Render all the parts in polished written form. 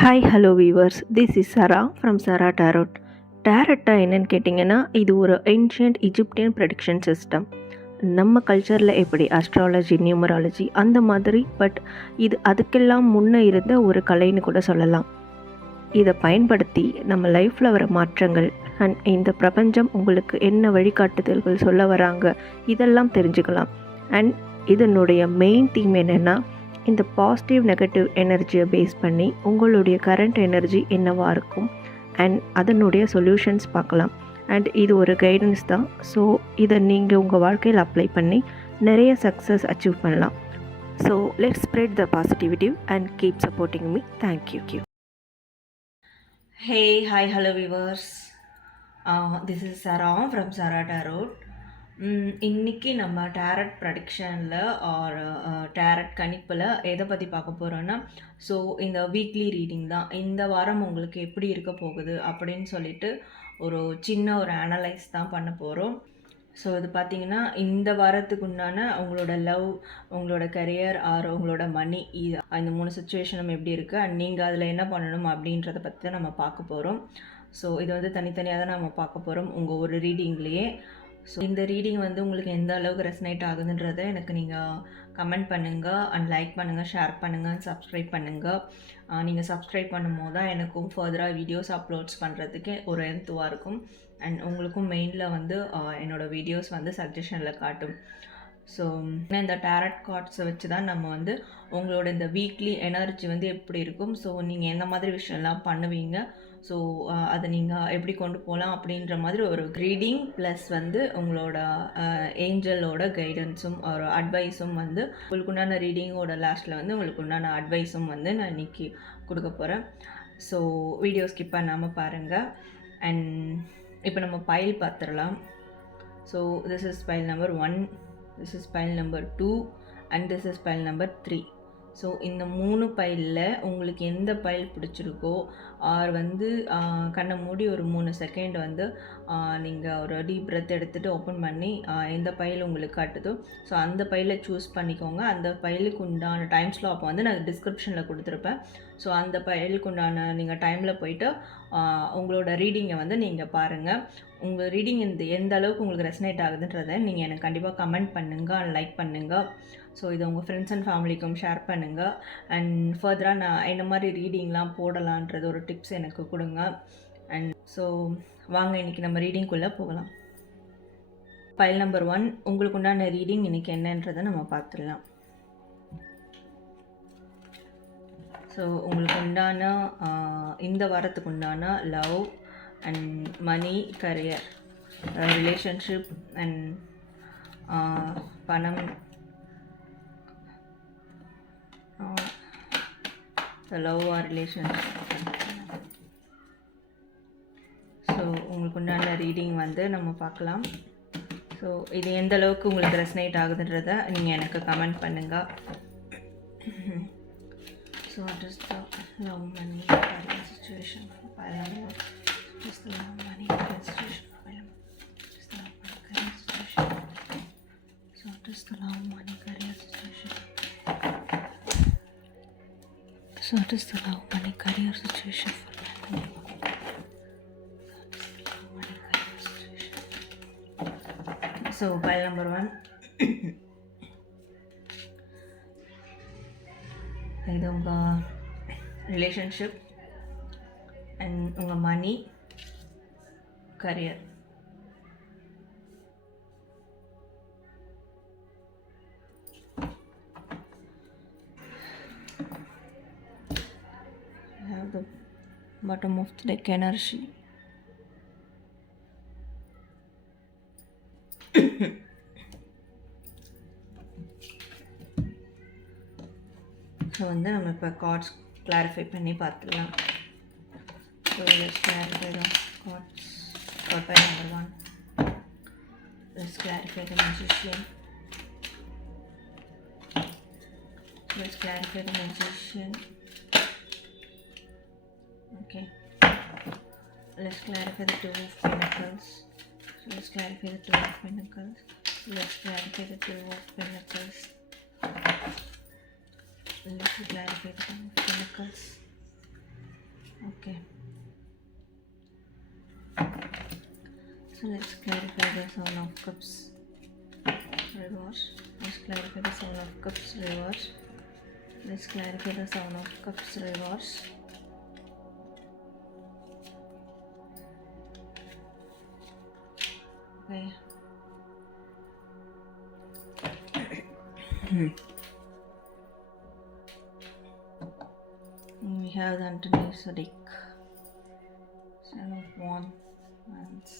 Hi hello viewers, this is Sara from Sara tarot. டேரட்டா என்னன்னு கேட்டிங்கன்னா, இது ஒரு ஏன்ஷியன்ட் இஜிப்டியன் ப்ரெடிக்ஷன் சிஸ்டம். நம்ம கல்ச்சரில் எப்படி அஸ்ட்ராலஜி, நியூமராலஜி அந்த மாதிரி, பட் இது அதுக்கெல்லாம் முன்னே இருந்த ஒரு கலைன்னு கூட சொல்லலாம். இதை பயன்படுத்தி நம்ம லைஃப்பில் வர மாற்றங்கள் அண்ட் இந்த பிரபஞ்சம் உங்களுக்கு என்ன வழிகாட்டுதல்கள் சொல்ல வராங்க இதெல்லாம் தெரிஞ்சுக்கலாம். அண்ட் இதனுடைய மெயின் தீம் என்னென்னா, இந்த பாசிட்டிவ் நெகட்டிவ் எனர்ஜியை பேஸ் பண்ணி உங்களுடைய கரண்ட் எனர்ஜி என்னவாக இருக்கும் அண்ட் அதனுடைய சொல்யூஷன்ஸ் பார்க்கலாம். அண்ட் இது ஒரு கைடன்ஸ் தான். ஸோ இதை நீங்கள் உங்கள் வாழ்க்கையில் அப்ளை பண்ணி நிறைய சக்ஸஸ் அச்சீவ் பண்ணலாம். So let's spread the positivity and keep supporting me. Thank you. Hey, hi, hello viewers. This is Sarah from Sarah Tarot. இன்றைக்கி நம்ம டேரட் ப்ரெடிக்ஷனில் ஆர் டேரட் கணிப்பில் எதை பற்றி பார்க்க போகிறோன்னா, ஸோ இந்த வீக்லி ரீடிங் தான். இந்த வாரம் உங்களுக்கு எப்படி இருக்க போகுது அப்படின்னு சொல்லிட்டு ஒரு சின்ன அனலைஸ் தான் பண்ண போகிறோம். ஸோ இது பார்த்திங்கன்னா, இந்த வாரத்துக்கு உண்டான உங்களோட லவ், உங்களோட கரியர் ஆர் உங்களோட மணி, இந்த 3 சுச்சுவேஷனும் எப்படி இருக்குது அண்ட் நீங்கள் அதில் என்ன பண்ணணும் அப்படின்றத பற்றி தான் நம்ம பார்க்க போகிறோம். ஸோ இது தனித்தனியாக தான் நம்ம பார்க்க போகிறோம் உங்கள் ஒரு ரீடிங்லேயே. ஸோ இந்த ரீடிங் உங்களுக்கு எந்த அளவுக்கு ரெசனேட் ஆகுதுன்றதை எனக்கு நீங்கள் கமெண்ட் பண்ணுங்கள் அண்ட் லைக் பண்ணுங்கள், ஷேர் பண்ணுங்கள், சப்ஸ்கிரைப் பண்ணுங்கள். நீங்கள் சப்ஸ்கிரைப் பண்ணும்போது தான் எனக்கும் ஃபர்தராக வீடியோஸ் அப்லோட்ஸ் பண்ணுறதுக்கு ஒரு எந்துவாக இருக்கும். அண்ட் உங்களுக்கும் மெயினில் என்னோடய வீடியோஸ் சஜஷனில் காட்டும். ஸோ இந்த டேரட் கார்ட்ஸை வச்சு தான் நம்ம உங்களோட இந்த வீக்லி எனர்ஜி எப்படி இருக்கும், ஸோ நீங்கள் எந்த மாதிரி விஷயம்லாம் பண்ணுவீங்க, ஸோ அதை நீங்கள் எப்படி கொண்டு போகலாம் அப்படின்ற மாதிரி ஒரு ரீடிங் ப்ளஸ் உங்களோட ஏஞ்சலோட கைடன்ஸும் ஒரு அட்வைஸும் உங்களுக்கு உண்டான ரீடிங்கோட லாஸ்ட்டில் உங்களுக்கு உண்டான அட்வைஸும் நான் இன்றைக்கி கொடுக்க போகிறேன். ஸோ வீடியோ ஸ்கிப் பண்ணாமல் பாருங்கள். அண்ட் இப்போ நம்ம பைல் பார்த்துடலாம். So this is file number 1, this is file number 2 and this is file number 3. So இந்த 3 பைலில் உங்களுக்கு எந்த பைல் பிடிச்சிருக்கோ ஆர் கண்ணை மூடி ஒரு 3 செகண்ட் நீங்கள் ஒரு டீப் பிரெத் எடுத்துகிட்டு ஓப்பன் பண்ணி எந்த பைல் உங்களுக்கு காட்டுதோ ஸோ அந்த பைலை சூஸ் பண்ணிக்கோங்க. அந்த பைலுக்கு உண்டான டைம் ஸ்லாப் நான் டிஸ்கிரிப்ஷனில் கொடுத்துருப்பேன். ஸோ அந்த பைலுக்கு உண்டான நீங்கள் டைமில் போயிட்டு உங்களோட ரீடிங்கை நீங்கள் பாருங்கள். உங்கள் ரீடிங் எந்த அளவுக்கு உங்களுக்கு ரெசனேட் ஆகுதுன்றதை நீங்கள் எனக்கு கண்டிப்பாக கமெண்ட் பண்ணுங்கள், லைக் பண்ணுங்கள். ஸோ இதை உங்கள் ஃப்ரெண்ட்ஸ் அண்ட் ஃபேமிலிக்கும் ஷேர் பண்ணுங்கள். அண்ட் ஃபர்தராக நான் என்ன மாதிரி ரீடிங்லாம் போடலான்றது ஒரு டிப்ஸ் எனக்கு கொடுங்க. அண்ட் ஸோ வாங்க இன்றைக்கி நம்ம ரீடிங்குள்ளே போகலாம். ஃபைல் நம்பர் 1 உங்களுக்கு உண்டான ரீடிங் இன்றைக்கி என்னன்றதை நம்ம பார்த்துடலாம். ஸோ உங்களுக்கு உண்டான இந்த வாரத்துக்கு உண்டான love and money, career, relationship and பணம், லவ் ஆர் ரிலேஷன்ஷிப். ஸோ உங்களுக்கு உண்டான ரீடிங் நம்ம பார்க்கலாம். ஸோ இது எந்த அளவுக்கு உங்களுக்கு ரெசனேட் ஆகுதுன்றதை நீங்கள் எனக்கு கமெண்ட் பண்ணுங்கள். So what is the love, money, career situation for Pailam? What is the love, money, career situation for Pailam? What is the love, money, career situation? So what is the love, money, career situation? So what is the love, money, career situation for Pailam? So pile number 1. இது உங்கள் relationship and உங்கள் money, career. I have the bottom of the deck energy. So நம்ம இப்போ cards clarify பண்ணி பார்த்துக்கலாம். So let's clarify the cards. Card by number 1, let's clarify the magician. Let's clarify the magician. Okay. Let's clarify the 2 of Pentacles. So let's clarify the 2 of Pentacles. Let's clarify the 2 of Pentacles. Let's clarify the 2 of Pentacles. Okay. So let's clarify the Seven of Cups reverse. Let's clarify the Seven of Cups reverse. Let's clarify the Seven of Cups reverse. Okay. We have the Anthony Sadiq. Seven of Wands.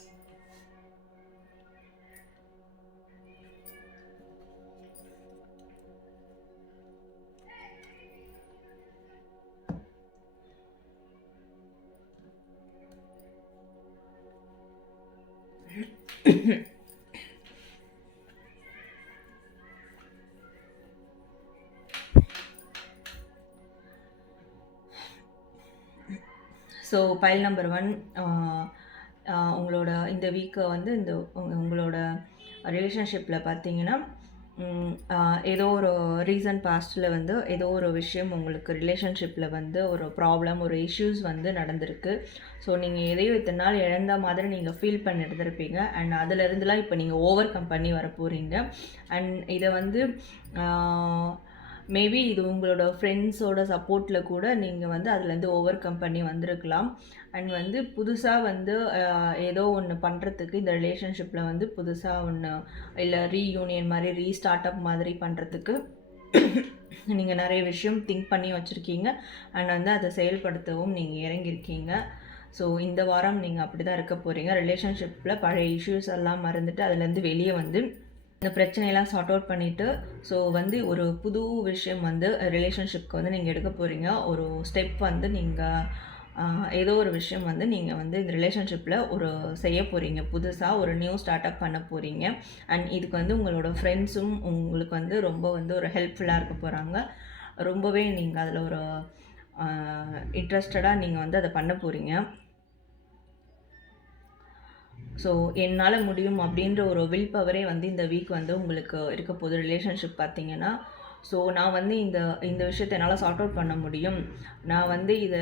So file number 1, உங்களோட இந்த வீக்கை வந்து உங்களோட ரிலேஷன்ஷிப்பில் பார்த்தீங்கன்னா ஏதோ ஒரு reason பாஸ்ட்டில் வந்து ஏதோ ஒரு விஷயம் உங்களுக்கு ரிலேஷன்ஷிப்பில் வந்து ஒரு ப்ராப்ளம், ஒரு இஷ்யூஸ் வந்து நடந்திருக்கு. ஸோ நீங்கள் எதையோ இத்தனை நாள் இழந்த மாதிரி நீங்கள் ஃபீல் பண்ணி எடுத்திருப்பீங்க. அண்ட் அதிலிருந்துலாம் இப்போ நீங்கள் ஓவர் கம் பண்ணி வர போகிறீங்க. அண்ட் இதை வந்து மேபி இது உங்களோட ஃப்ரெண்ட்ஸோட சப்போர்ட்டில் கூட நீங்கள் வந்து அதுலேருந்து ஓவர் கம் பண்ணி வந்திருக்கலாம். அண்ட் வந்து புதுசாக வந்து ஏதோ ஒன்று பண்ணுறதுக்கு இந்த ரிலேஷன்ஷிப்பில் வந்து புதுசாக ஒன்று இல்லை ரீயூனியன் மாதிரி ரீஸ்டார்ட் அப் மாதிரி பண்ணுறதுக்கு நீங்கள் நிறைய விஷயம் திங்க் பண்ணி வச்சுருக்கீங்க. அண்ட் வந்து அதை செயல்படுத்தவும் நீங்கள் இறங்கியிருக்கீங்க. ஸோ இந்த வாரம் நீங்கள் அப்படி தான் இருக்க போகிறீங்க. ரிலேஷன்ஷிப்பில் பழைய இஷ்யூஸ் எல்லாம் மறந்துட்டு அதுலேருந்து வெளியே வந்து இந்த பிரச்சனையெல்லாம் சார்ட் அவுட் பண்ணிவிட்டு ஸோ வந்து ஒரு புது விஷயம் வந்து ரிலேஷன்ஷிப்க்கு வந்து நீங்கள் எடுக்க போகிறீங்க. ஒரு ஸ்டெப் வந்து நீங்கள் ஏதோ ஒரு விஷயம் வந்து நீங்கள் வந்து இந்த ரிலேஷன்ஷிப்பில் ஒரு செய்ய போகிறீங்க. புதுசாக ஒரு நியூ ஸ்டார்ட் அப் பண்ண போகிறீங்க. அண்ட் இதுக்கு வந்து உங்களோட ஃப்ரெண்ட்ஸும் உங்களுக்கு வந்து ரொம்ப வந்து ஒரு ஹெல்ப்ஃபுல்லாக இருக்க போகிறாங்க. ரொம்பவே நீங்கள் அதில் ஒரு இன்ட்ரெஸ்டடாக நீங்கள் வந்து அதை பண்ண போகிறீங்க. ஸோ என்னால் முடியும் அப்படின்ற ஒரு வில் பவரே வந்து இந்த வீக் வந்து உங்களுக்கு இருக்க போகுது. ரிலேஷன்ஷிப் பார்த்தீங்கன்னா ஸோ நான் வந்து இந்த விஷயத்தை என்னால் சார்ட் அவுட் பண்ண முடியும், நான் வந்து இதை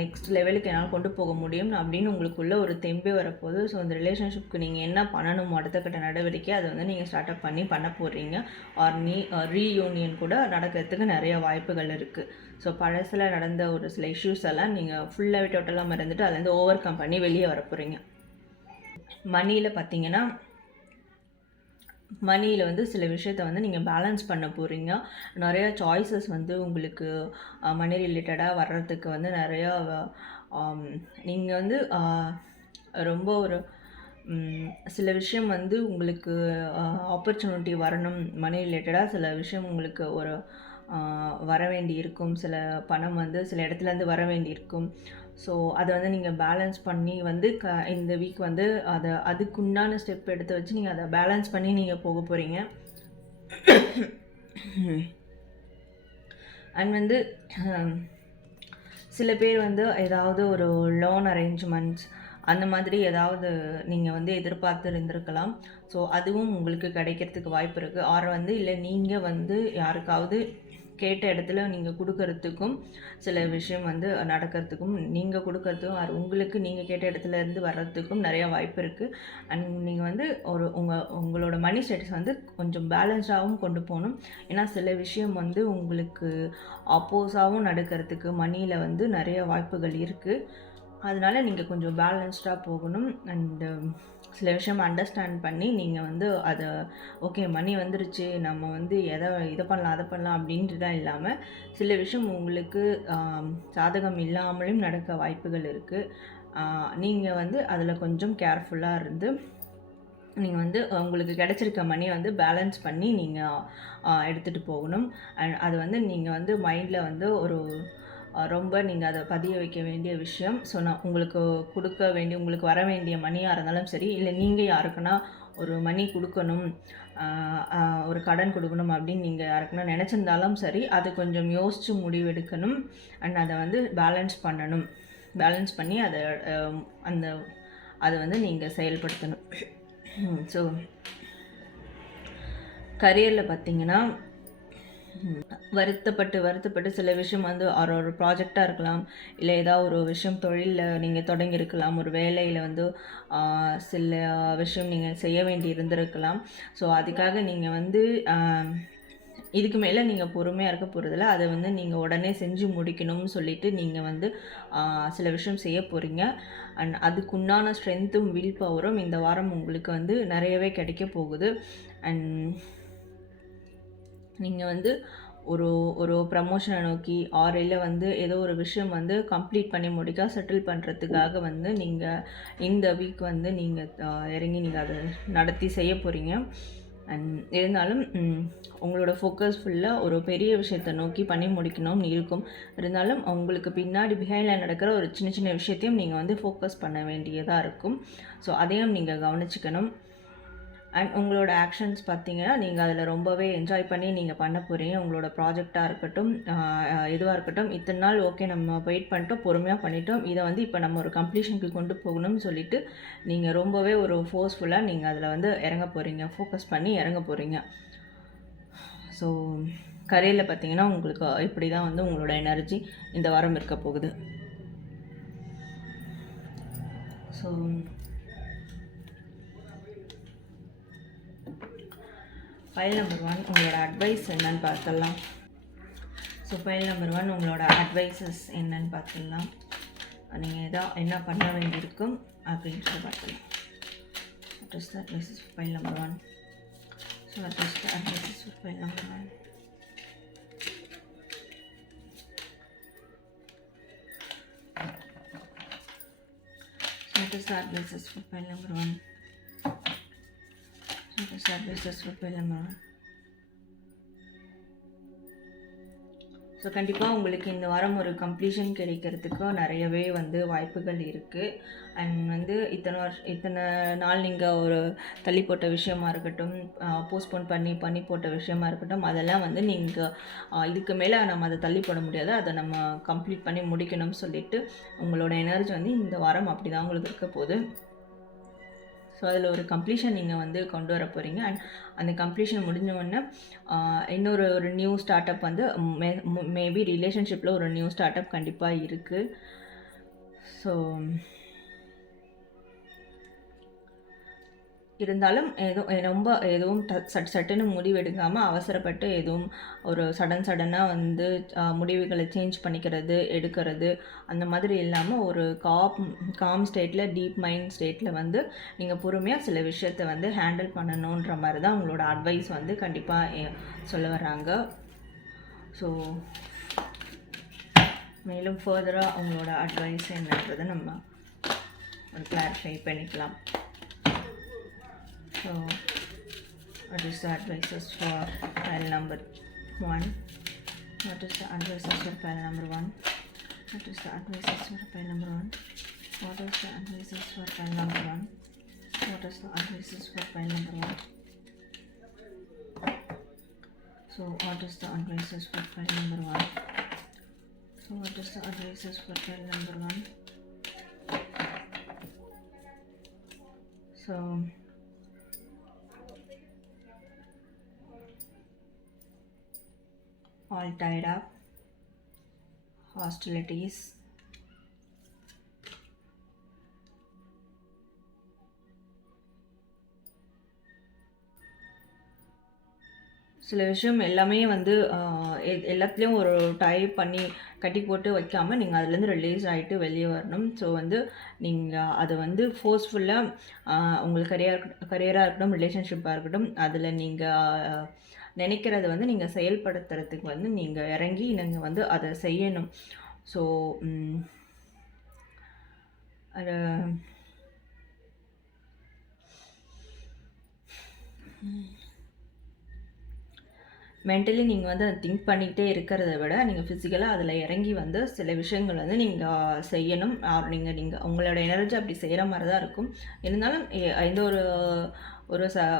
நெக்ஸ்ட் லெவலுக்கு என்னால் கொண்டு போக முடியும் அப்படின்னு உங்களுக்குள்ளே ஒரு தெம்பே வரப்போகுது. ஸோ இந்த ரிலேஷன்ஷிப்க்கு நீங்கள் என்ன பண்ணணும், அடுத்த கட்ட நடவடிக்கை அதை வந்து நீங்கள் ஸ்டார்ட் அப் பண்ண போகிறீங்க. ஆர் ரீயூனியன் கூட நடக்கிறதுக்கு நிறைய வாய்ப்புகள் இருக்குது. ஸோ பழசில் நடந்த ஒரு சில இஷ்யூஸ் எல்லாம் நீங்கள் ஃபுல்லாகவே டோட்டலாக மறந்துட்டு அதுலேருந்து ஓவர் கம் பண்ணி வெளியே வர போகிறீங்க. மணியில் பார்த்தீங்கன்னா மணியில் வந்து சில விஷயத்த வந்து நீங்கள் பேலன்ஸ் பண்ண போகிறீங்க. நிறையா சாய்ஸஸ் வந்து உங்களுக்கு மணி ரிலேட்டடாக வர்றதுக்கு வந்து நிறையா நீங்கள் வந்து ரொம்ப ஒரு சில விஷயம் வந்து உங்களுக்கு ஆப்பர்ச்சுனிட்டி வரணும். மணி ரிலேட்டடாக சில விஷயம் உங்களுக்கு ஒரு வர வேண்டி இருக்கும். சில பணம் வந்து சில இடத்துலேருந்து வர வேண்டி இருக்கும். ஸோ அதை வந்து நீங்கள் பேலன்ஸ் பண்ணி வந்து இந்த வீக் வந்து அதுக்குண்டான ஸ்டெப் எடுத்து வச்சு நீங்கள் அதை பேலன்ஸ் பண்ணி நீங்கள் போக போகிறீங்க. அண்ட் வந்து சில பேர் வந்து ஏதாவது ஒரு லோன் அரேஞ்ச்மெண்ட்ஸ் அந்த மாதிரி ஏதாவது நீங்கள் வந்து எதிர்பார்த்து இருந்திருக்கலாம். ஸோ அதுவும் உங்களுக்கு கிடைக்கிறதுக்கு வாய்ப்பு இருக்குது. ஆர் வந்து இல்லை நீங்கள் வந்து யாருக்காவது கேட்ட இடத்துல நீங்கள் கொடுக்கறதுக்கும் சில விஷயம் வந்து நடக்கிறதுக்கும் நீங்கள் கொடுக்கறதுக்கும் அது உங்களுக்கு நீங்கள் கேட்ட இடத்துல இருந்து வர்றதுக்கும் நிறையா வாய்ப்பு இருக்குது. அண்ட் நீங்கள் வந்து உங்களோட மணி ஸ்டேட்டஸ் வந்து கொஞ்சம் பேலன்ஸ்டாகவும் கொண்டு போகணும். ஏன்னா சில விஷயம் வந்து உங்களுக்கு அப்போஸாகவும் நடக்கிறதுக்கு மணியில் வந்து நிறைய வாய்ப்புகள் இருக்குது. அதனால நீங்கள் கொஞ்சம் பேலன்ஸ்டாக போகணும். அண்டு சில விஷயம் அண்டர்ஸ்டாண்ட் பண்ணி நீங்கள் வந்து அதை ஓகே மணி வந்துருச்சு, நம்ம வந்து இதை பண்ணலாம் அதை பண்ணலாம் அப்படின்ட்டு தான் இல்லாமல் சில விஷயம் உங்களுக்கு சாதகம் இல்லாமலும் நடக்க வாய்ப்புகள் இருக்குது. நீங்கள் வந்து அதில் கொஞ்சம் கேர்ஃபுல்லாக இருந்து நீங்கள் வந்து உங்களுக்கு கிடச்சிருக்க மணியை வந்து பேலன்ஸ் பண்ணி நீங்கள் எடுத்துகிட்டு போகணும். அண்ட் அது வந்து நீங்கள் வந்து மைண்டில் வந்து ரொம்ப நீங்கள் அதை பதிய வைக்க வேண்டிய விஷயம். ஸோ நான் உங்களுக்கு வர வேண்டிய மணியாக இருந்தாலும் சரி, இல்லை நீங்கள் யாருக்குன்னா ஒரு மணி கொடுக்கணும், ஒரு கடன் கொடுக்கணும் அப்படின்னு நீங்கள் யாருக்குன்னா நினச்சிருந்தாலும் சரி, அது கொஞ்சம் யோசித்து முடிவெடுக்கணும். அண்ட் அதை வந்து பேலன்ஸ் பண்ணி அதை வந்து நீங்கள் செயல்படுத்தணும். ஸோ கரியரில் பார்த்தீங்கன்னா வருத்தப்பட்டு வருத்தப்பட்டு சில விஷயம் வந்து ஒரு ப்ராஜெக்டாக இருக்கலாம், இல்லை ஏதாவது ஒரு விஷயம் தொழிலில் நீங்கள் தொடங்கியிருக்கலாம், ஒரு வேலையில் வந்து சில விஷயம் நீங்கள் செய்ய வேண்டி இருந்திருக்கலாம். ஸோ அதுக்காக நீங்கள் வந்து இதுக்கு மேலே நீங்கள் பொறுமையாக இருக்க போகிறதில்ல, அதை வந்து நீங்கள் உடனே செஞ்சு முடிக்கணும்னு சொல்லிட்டு நீங்கள் வந்து சில விஷயம் செய்ய போகிறீங்க. அண்ட் அதுக்குண்டான ஸ்ட்ரென்த்தும் வில் பவரும் இந்த வாரம் உங்களுக்கு வந்து நிறையவே கிடைக்க போகுது. அண்ட் நீங்கள் வந்து ஒரு ஒரு ப்ரமோஷனை நோக்கி ஆர் இல்லை வந்து ஏதோ ஒரு விஷயம் வந்து கம்ப்ளீட் பண்ணி முடிக்க செட்டில் பண்ணுறதுக்காக வந்து நீங்கள் இந்த வீக் வந்து நீங்கள் இறங்கி நீங்கள் அதை நடத்தி செய்ய போகிறீங்க. அண்ட் இருந்தாலும் உங்களோட ஃபோக்கஸ் ஃபுல்லாக ஒரு பெரிய விஷயத்தை நோக்கி பண்ணி முடிக்கணும்னு இருக்கும். இருந்தாலும் உங்களுக்கு பின்னாடி பிஹைண்டில் நடக்கிற ஒரு சின்ன சின்ன விஷயத்தையும் நீங்கள் வந்து ஃபோக்கஸ் பண்ண வேண்டியதாக இருக்கும். ஸோ அதையும் நீங்கள் கவனிச்சுக்கணும். அண்ட் உங்களோட ஆக்ஷன்ஸ் பார்த்தீங்கன்னா, நீங்கள் அதில் ரொம்பவே என்ஜாய் பண்ணி நீங்கள் பண்ண போகிறீங்க. உங்களோட ப்ராஜெக்டாக இருக்கட்டும், எதுவாக இருக்கட்டும், இத்தனை நாள் ஓகே நம்ம வெயிட் பண்ணிட்டோம், பொறுமையாக பண்ணிட்டோம், இதை வந்து இப்போ நம்ம ஒரு கம்ப்ளீஷனுக்கு கொண்டு போகணும்னு சொல்லிட்டு நீங்கள் ரொம்பவே ஒரு ஃபோர்ஸ்ஃபுல்லாக நீங்கள் அதில் வந்து இறங்க போகிறீங்க, ஃபோக்கஸ் பண்ணி இறங்க போகிறீங்க. ஸோ கரியரில் பார்த்தீங்கன்னா உங்களுக்கு இப்படி தான் வந்து உங்களோட எனர்ஜி இந்த வாரம் இருக்க போகுது. ஸோ ஃபைல் நம்பர் 1 உங்களோட அட்வைஸ் என்னன்னு பார்த்துடலாம். ஸோ ஃபைல் நம்பர் 1 உங்களோட அட்வைஸஸ் என்னன்னு பார்த்துடலாம். நீங்கள் என்ன பண்ண வேண்டியிருக்கும் அப்படின்றத பார்த்துக்கலாம். What is the advices for file number 1? So what is the advices for file number 1? So what is the advices for file number 1? Services for file number 1. So கண்டிப்பாக உங்களுக்கு இந்த வாரம் ஒரு கம்ப்ளீஷன் கிடைக்கிறதுக்கு நிறையவே வந்து வாய்ப்புகள் இருக்குது. அண்ட் வந்து இத்தனை நாள் நீங்கள் ஒரு தள்ளி போட்ட விஷயமா இருக்கட்டும், போஸ்ட்போன் பண்ணி போட்ட விஷயமா இருக்கட்டும், அதெல்லாம் வந்து நீங்கள் இதுக்கு மேலே நம்ம அதை தள்ளி போட முடியாது, அதை நம்ம கம்ப்ளீட் பண்ணி முடிக்கணும்னு சொல்லிட்டு உங்களோட எனர்ஜி வந்து இந்த வாரம் அப்படி தான் உங்களுக்கு இருக்க போகுது. ஸோ அதில் ஒரு கம்ப்ளீஷன் நீங்கள் வந்து கொண்டு வர போகிறீங்க. அண்ட் அந்த கம்ப்ளீஷன் முடிஞ்ச உடனே ஒரு நியூ ஸ்டார்ட் அப் வந்து மேபி ரிலேஷன்ஷிப்பில் ஒரு நியூ ஸ்டார்ட் அப் கண்டிப்பாக இருக்குது. ஸோ இருந்தாலும் எதுவும் சட்டுன்னு முடிவெடுக்காமல் அவசரப்பட்டு எதுவும் ஒரு சடனாக வந்து முடிவுகளை சேஞ்ச் பண்ணிக்கிறது, எடுக்கிறது அந்த மாதிரி இல்லாமல் ஒரு காம் ஸ்டேட்டில், டீப் மைண்ட் ஸ்டேட்டில் வந்து நீங்கள் பொறுமையாக சில விஷயத்தை வந்து ஹேண்டில் பண்ணணுன்ற மாதிரி தான் உங்களோட அட்வைஸ் வந்து கண்டிப்பாக சொல்ல வராங்க. ஸோ மேலும் ஃபர்தராக அவங்களோட அட்வைஸ் என்னன்றதை நம்ம ஒரு கிளாரிஃபை பண்ணிக்கலாம். So what is the advices for file number 1? What is the advices for file number 1? What is the advices for file number 1? What is the advices for file number 1? What is the advices for file number 1? So what is the advices for file number 1? So what is the advices for file number 1? So all tied up, hostilities, சில விஷயம் எல்லாமே வந்து எல்லாத்துலேயும் ஒரு type பண்ணி கட்டி போட்டு வைக்காமல் நீங்கள் அதுலேருந்து ரிலீஸ் ஆகிட்டு வெளியே வரணும். ஸோ வந்து நீங்கள் அதை வந்து ஃபோர்ஸ்ஃபுல்லாக உங்களுக்கு கரியராக இருக்கட்டும், ரிலேஷன்ஷிப்பாக இருக்கட்டும், அதில் நீங்கள் நினைக்கிறத வந்து நீங்கள் செயல்படுத்துறதுக்கு வந்து நீங்கள் இறங்கி நீங்கள் வந்து அதை செய்யணும். ஸோ அது மென்டலி நீங்கள் வந்து அதை திங்க் பண்ணிக்கிட்டே இருக்கிறத விட நீங்கள் ஃபிசிக்கலாக அதில் இறங்கி வந்து சில விஷயங்கள் வந்து நீங்கள் செய்யணும். நீங்கள் உங்களோட எனர்ஜி அப்படி செய்கிற மாதிரி தான் இருக்கும். இருந்தாலும் எந்த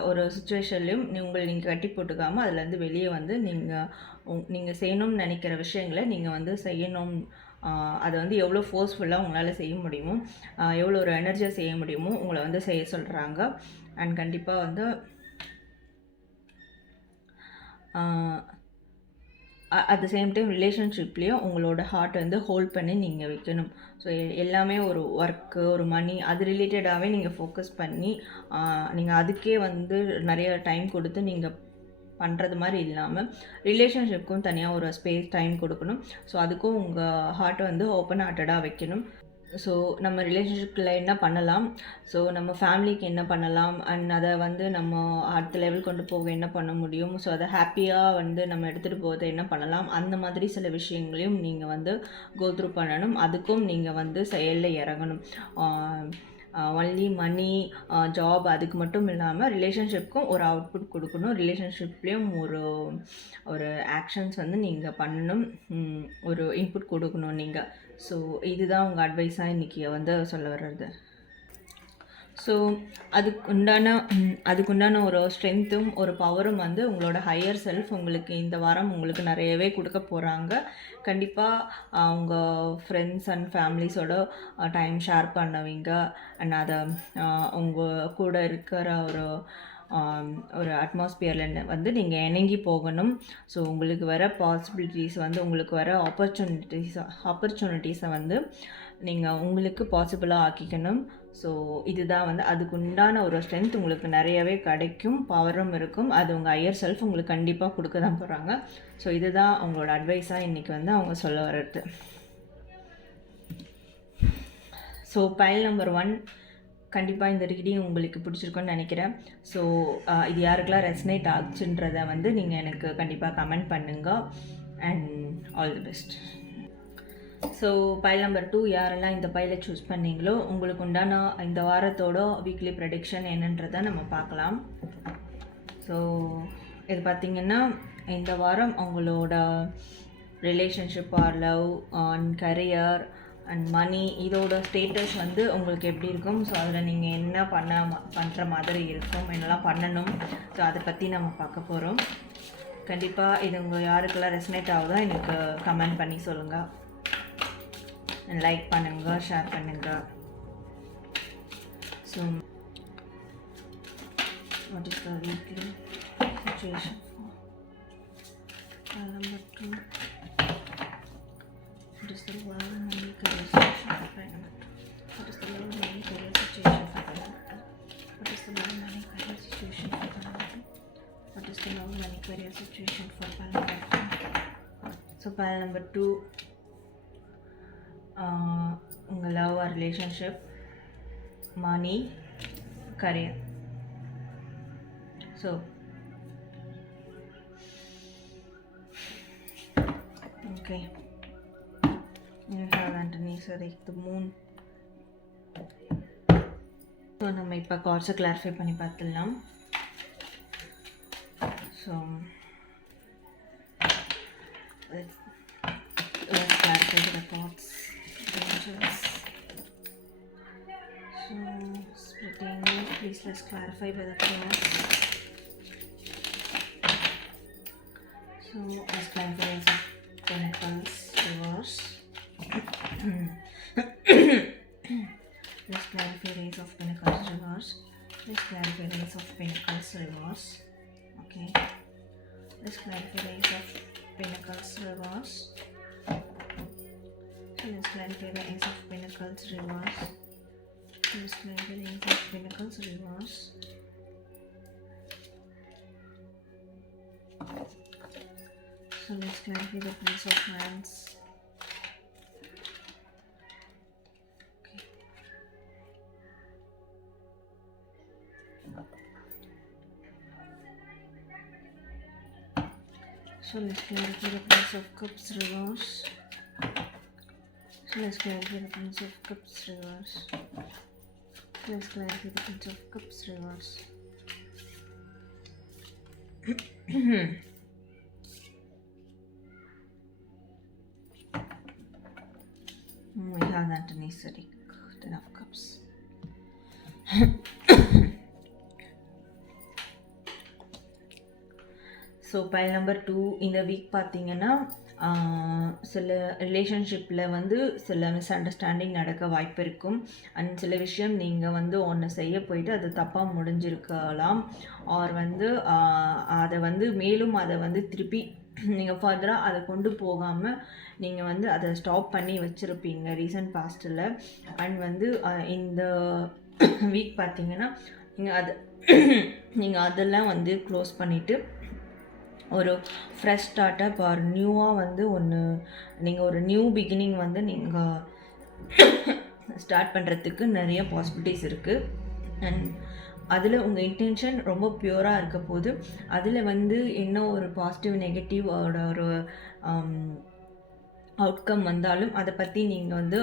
ஒரு சுச்சுவேஷன்லையும் நீங்கள் கட்டி போட்டுக்காமல் அதுலேருந்து வெளியே வந்து நீங்கள் செய்யணும்னு நினைக்கிற விஷயங்களை நீங்கள் வந்து செய்யணும். அதை வந்து எவ்வளோ ஃபோர்ஸ்ஃபுல்லாக உங்களால் செய்ய முடியுமோ, எவ்வளோ ஒரு எனர்ஜியாக செய்ய முடியுமோ உங்களை வந்து செய்ய சொல்கிறாங்க. அண்ட் கண்டிப்பாக வந்து அட் த சேம் டைம் ரிலேஷன்ஷிப்லேயும் உங்களோட ஹார்ட் வந்து ஹோல்ட் பண்ணி நீங்கள் வைக்கணும். ஸோ எல்லாமே ஒரு ஒர்க்கு, ஒரு மணி அது ரிலேட்டடாகவே நீங்கள் ஃபோக்கஸ் பண்ணி நீங்கள் அதுக்கே வந்து நிறைய டைம் கொடுத்து நீங்கள் பண்ணுறது மாதிரி இல்லாமல் ரிலேஷன்ஷிப்க்கும் தனியாக ஒரு ஸ்பேஸ் டைம் கொடுக்கணும். ஸோ அதுக்கும் உங்கள் ஹார்ட்டை வந்து ஓப்பன் ஹார்ட்டடாக வைக்கணும். ஸோ நம்ம ரிலேஷன்ஷிப்பில் என்ன பண்ணலாம், ஸோ நம்ம ஃபேமிலிக்கு என்ன பண்ணலாம், அண்ட் அதை வந்து நம்ம அடுத்த லெவல் கொண்டு போக என்ன பண்ண முடியும், ஸோ அதை ஹாப்பியாக வந்து நம்ம எடுத்துகிட்டு போகிறது என்ன பண்ணலாம், அந்த மாதிரி சில விஷயங்களையும் நீங்கள் வந்து கோ த்ரூ பண்ணணும். அதுக்கும் நீங்கள் வந்து செயலில் இறங்கணும். ஒன்லி மணி, ஜாப் அதுக்கு மட்டும் இல்லாமல் ரிலேஷன்ஷிப்க்கும் ஒரு அவுட்புட் கொடுக்கணும். ரிலேஷன்ஷிப்லேயும் ஒரு ஒரு ஆக்ஷன்ஸ் வந்து நீங்கள் பண்ணணும், ஒரு இன்புட் கொடுக்கணும் நீங்கள். ஸோ இதுதான் உங்கள் அட்வைஸாக இன்றைக்கி வந்து சொல்ல வர்றது. ஸோ அதுக்குண்டான ஒரு ஸ்ட்ரென்த்தும் ஒரு பவரும் வந்து உங்களோட ஹையர் செல்ஃப் உங்களுக்கு இந்த வாரம் உங்களுக்கு நிறையவே கொடுக்க போகிறாங்க. கண்டிப்பாக அவங்க ஃப்ரெண்ட்ஸ் அண்ட் ஃபேமிலிஸோட டைம் ஷேர் பண்ணுவீங்க. அண்ட் அதை உங்கள் கூட இருக்கிற ஒரு அட்மாஸ்பியரில் வந்து நீங்கள் இணங்கி போகணும். ஸோ உங்களுக்கு வர பாசிபிலிட்டிஸ் வந்து உங்களுக்கு வர ஆப்பர்ச்சுனிட்டிஸை வந்து நீங்கள் உங்களுக்கு பாசிபிளாக ஆக்கிக்கணும். ஸோ இதுதான் வந்து அதுக்குண்டான ஒரு ஸ்ட்ரென்த் உங்களுக்கு நிறையவே கிடைக்கும், பவரும் இருக்கும். அது உங்கள் ஹையர் செல்ஃப் உங்களுக்கு கண்டிப்பாக கொடுக்க தான் போகிறாங்க. ஸோ இதுதான் அவங்களோட அட்வைஸாக இன்றைக்கி வந்து அவங்க சொல்ல வர்றது. ஸோ பைல் நம்பர் 1 கண்டிப்பாக இந்த ரீடிங் உங்களுக்கு பிடிச்சிருக்குன்னு நினைக்கிறேன். ஸோ இது யாருக்கெல்லாம் ரெசனேட் ஆச்சுன்றதை வந்து நீங்கள் எனக்கு கண்டிப்பாக கமெண்ட் பண்ணுங்கள். And all the best. So file number 2 யாரெல்லாம் இந்த பைலை சூஸ் பண்ணீங்களோ உங்களுக்கு உண்டான இந்த வாரத்தோட வீக்லி ப்ரெடிக்ஷன் என்னன்றதை நம்ம பார்க்கலாம். ஸோ இது பார்த்திங்கன்னா இந்த வாரம் அவங்களோட relationship or love and career and money இதோட ஸ்டேட்டஸ் வந்து உங்களுக்கு எப்படி இருக்கும், ஸோ அதில் நீங்கள் என்ன பண்ணுற மாதிரி இருக்கும், என்னெல்லாம் பண்ணணும், ஸோ அதை பற்றி நம்ம பார்க்க போகிறோம். கண்டிப்பாக இது உங்கள் யாருக்கெல்லாம் ரெசனேட் ஆகுதோ எனக்கு கமெண்ட் பண்ணி சொல்லுங்கள், லைக் பண்ணுங்கள், ஷேர் பண்ணுங்கள். So what is the weekly situation for number 2? What is the love, money, career situation for file number 2? What is the love, money, career situation for file number 2? What is the love, money, career situation for file number 2? What is the love, money, career situation for file number 2? So file number 2, உங்கள் love or relationship, money, career. So okay, you have underneath the moon. So நம்ம இப்போ கார்ட்ஸை clarify பண்ணி பார்த்துடலாம். So let's clarify the cards. Angels. So splitting, please let's clarify by the cards. So let's clarify the Pentacles reverse. Let's clarify Race of Pentacles reverse. Let's clarify Race of Pentacles reverse. Okay. Let's clarify Race of Pentacles reverse. So let's clarify the Ace of Pentacles reverse. Let's clarify the Ace of Pentacles reverse. So let's clarify the Prince of Wands. Okay. So let's clarify the Prince of Cups reverse. So let's clarify the Prince of Cups reverse. Let's clarify the Prince of Cups reverse. We have that necessary Ten of Cups. So file number 2 இந்த week பார்த்தீங்கன்னா சில ரிலேஷன்ஷிப்பில் வந்து சில miss understanding நடக்க வாய்ப்பு இருக்கும். And சில விஷயம் நீங்கள் வந்து ஒன்று செய்ய போயிட்டு அது தப்பாக முடிஞ்சிருக்கலாம். ஆர் வந்து அதை வந்து மேலும் அதை வந்து திருப்பி நீங்கள் ஃபர்தராக அதை கொண்டு போகாமல் நீங்கள் வந்து அதை ஸ்டாப் பண்ணி வச்சுருப்பீங்க ரீசன்ட் பாஸ்ட்டில். அண்ட் வந்து இந்த வீக் பார்த்தீங்கன்னா நீங்கள் அதெல்லாம் வந்து க்ளோஸ் பண்ணிவிட்டு ஒரு ஃப்ரெஷ் ஸ்டார்ட்டப் ஆர் நியூவாக வந்து நீங்கள் ஒரு நியூ பிகினிங் வந்து நீங்கள் ஸ்டார்ட் பண்ணுறதுக்கு நிறைய பாசிபிலிட்டிஸ் இருக்குது. அண்ட் அதில் உங்கள் இன்டென்ஷன் ரொம்ப பியூராக இருக்க போது அதில் வந்து என்ன ஒரு பாசிட்டிவ் நெகட்டிவோட ஒரு அவுட்கம் வந்தாலும் அதை பற்றி நீங்கள் வந்து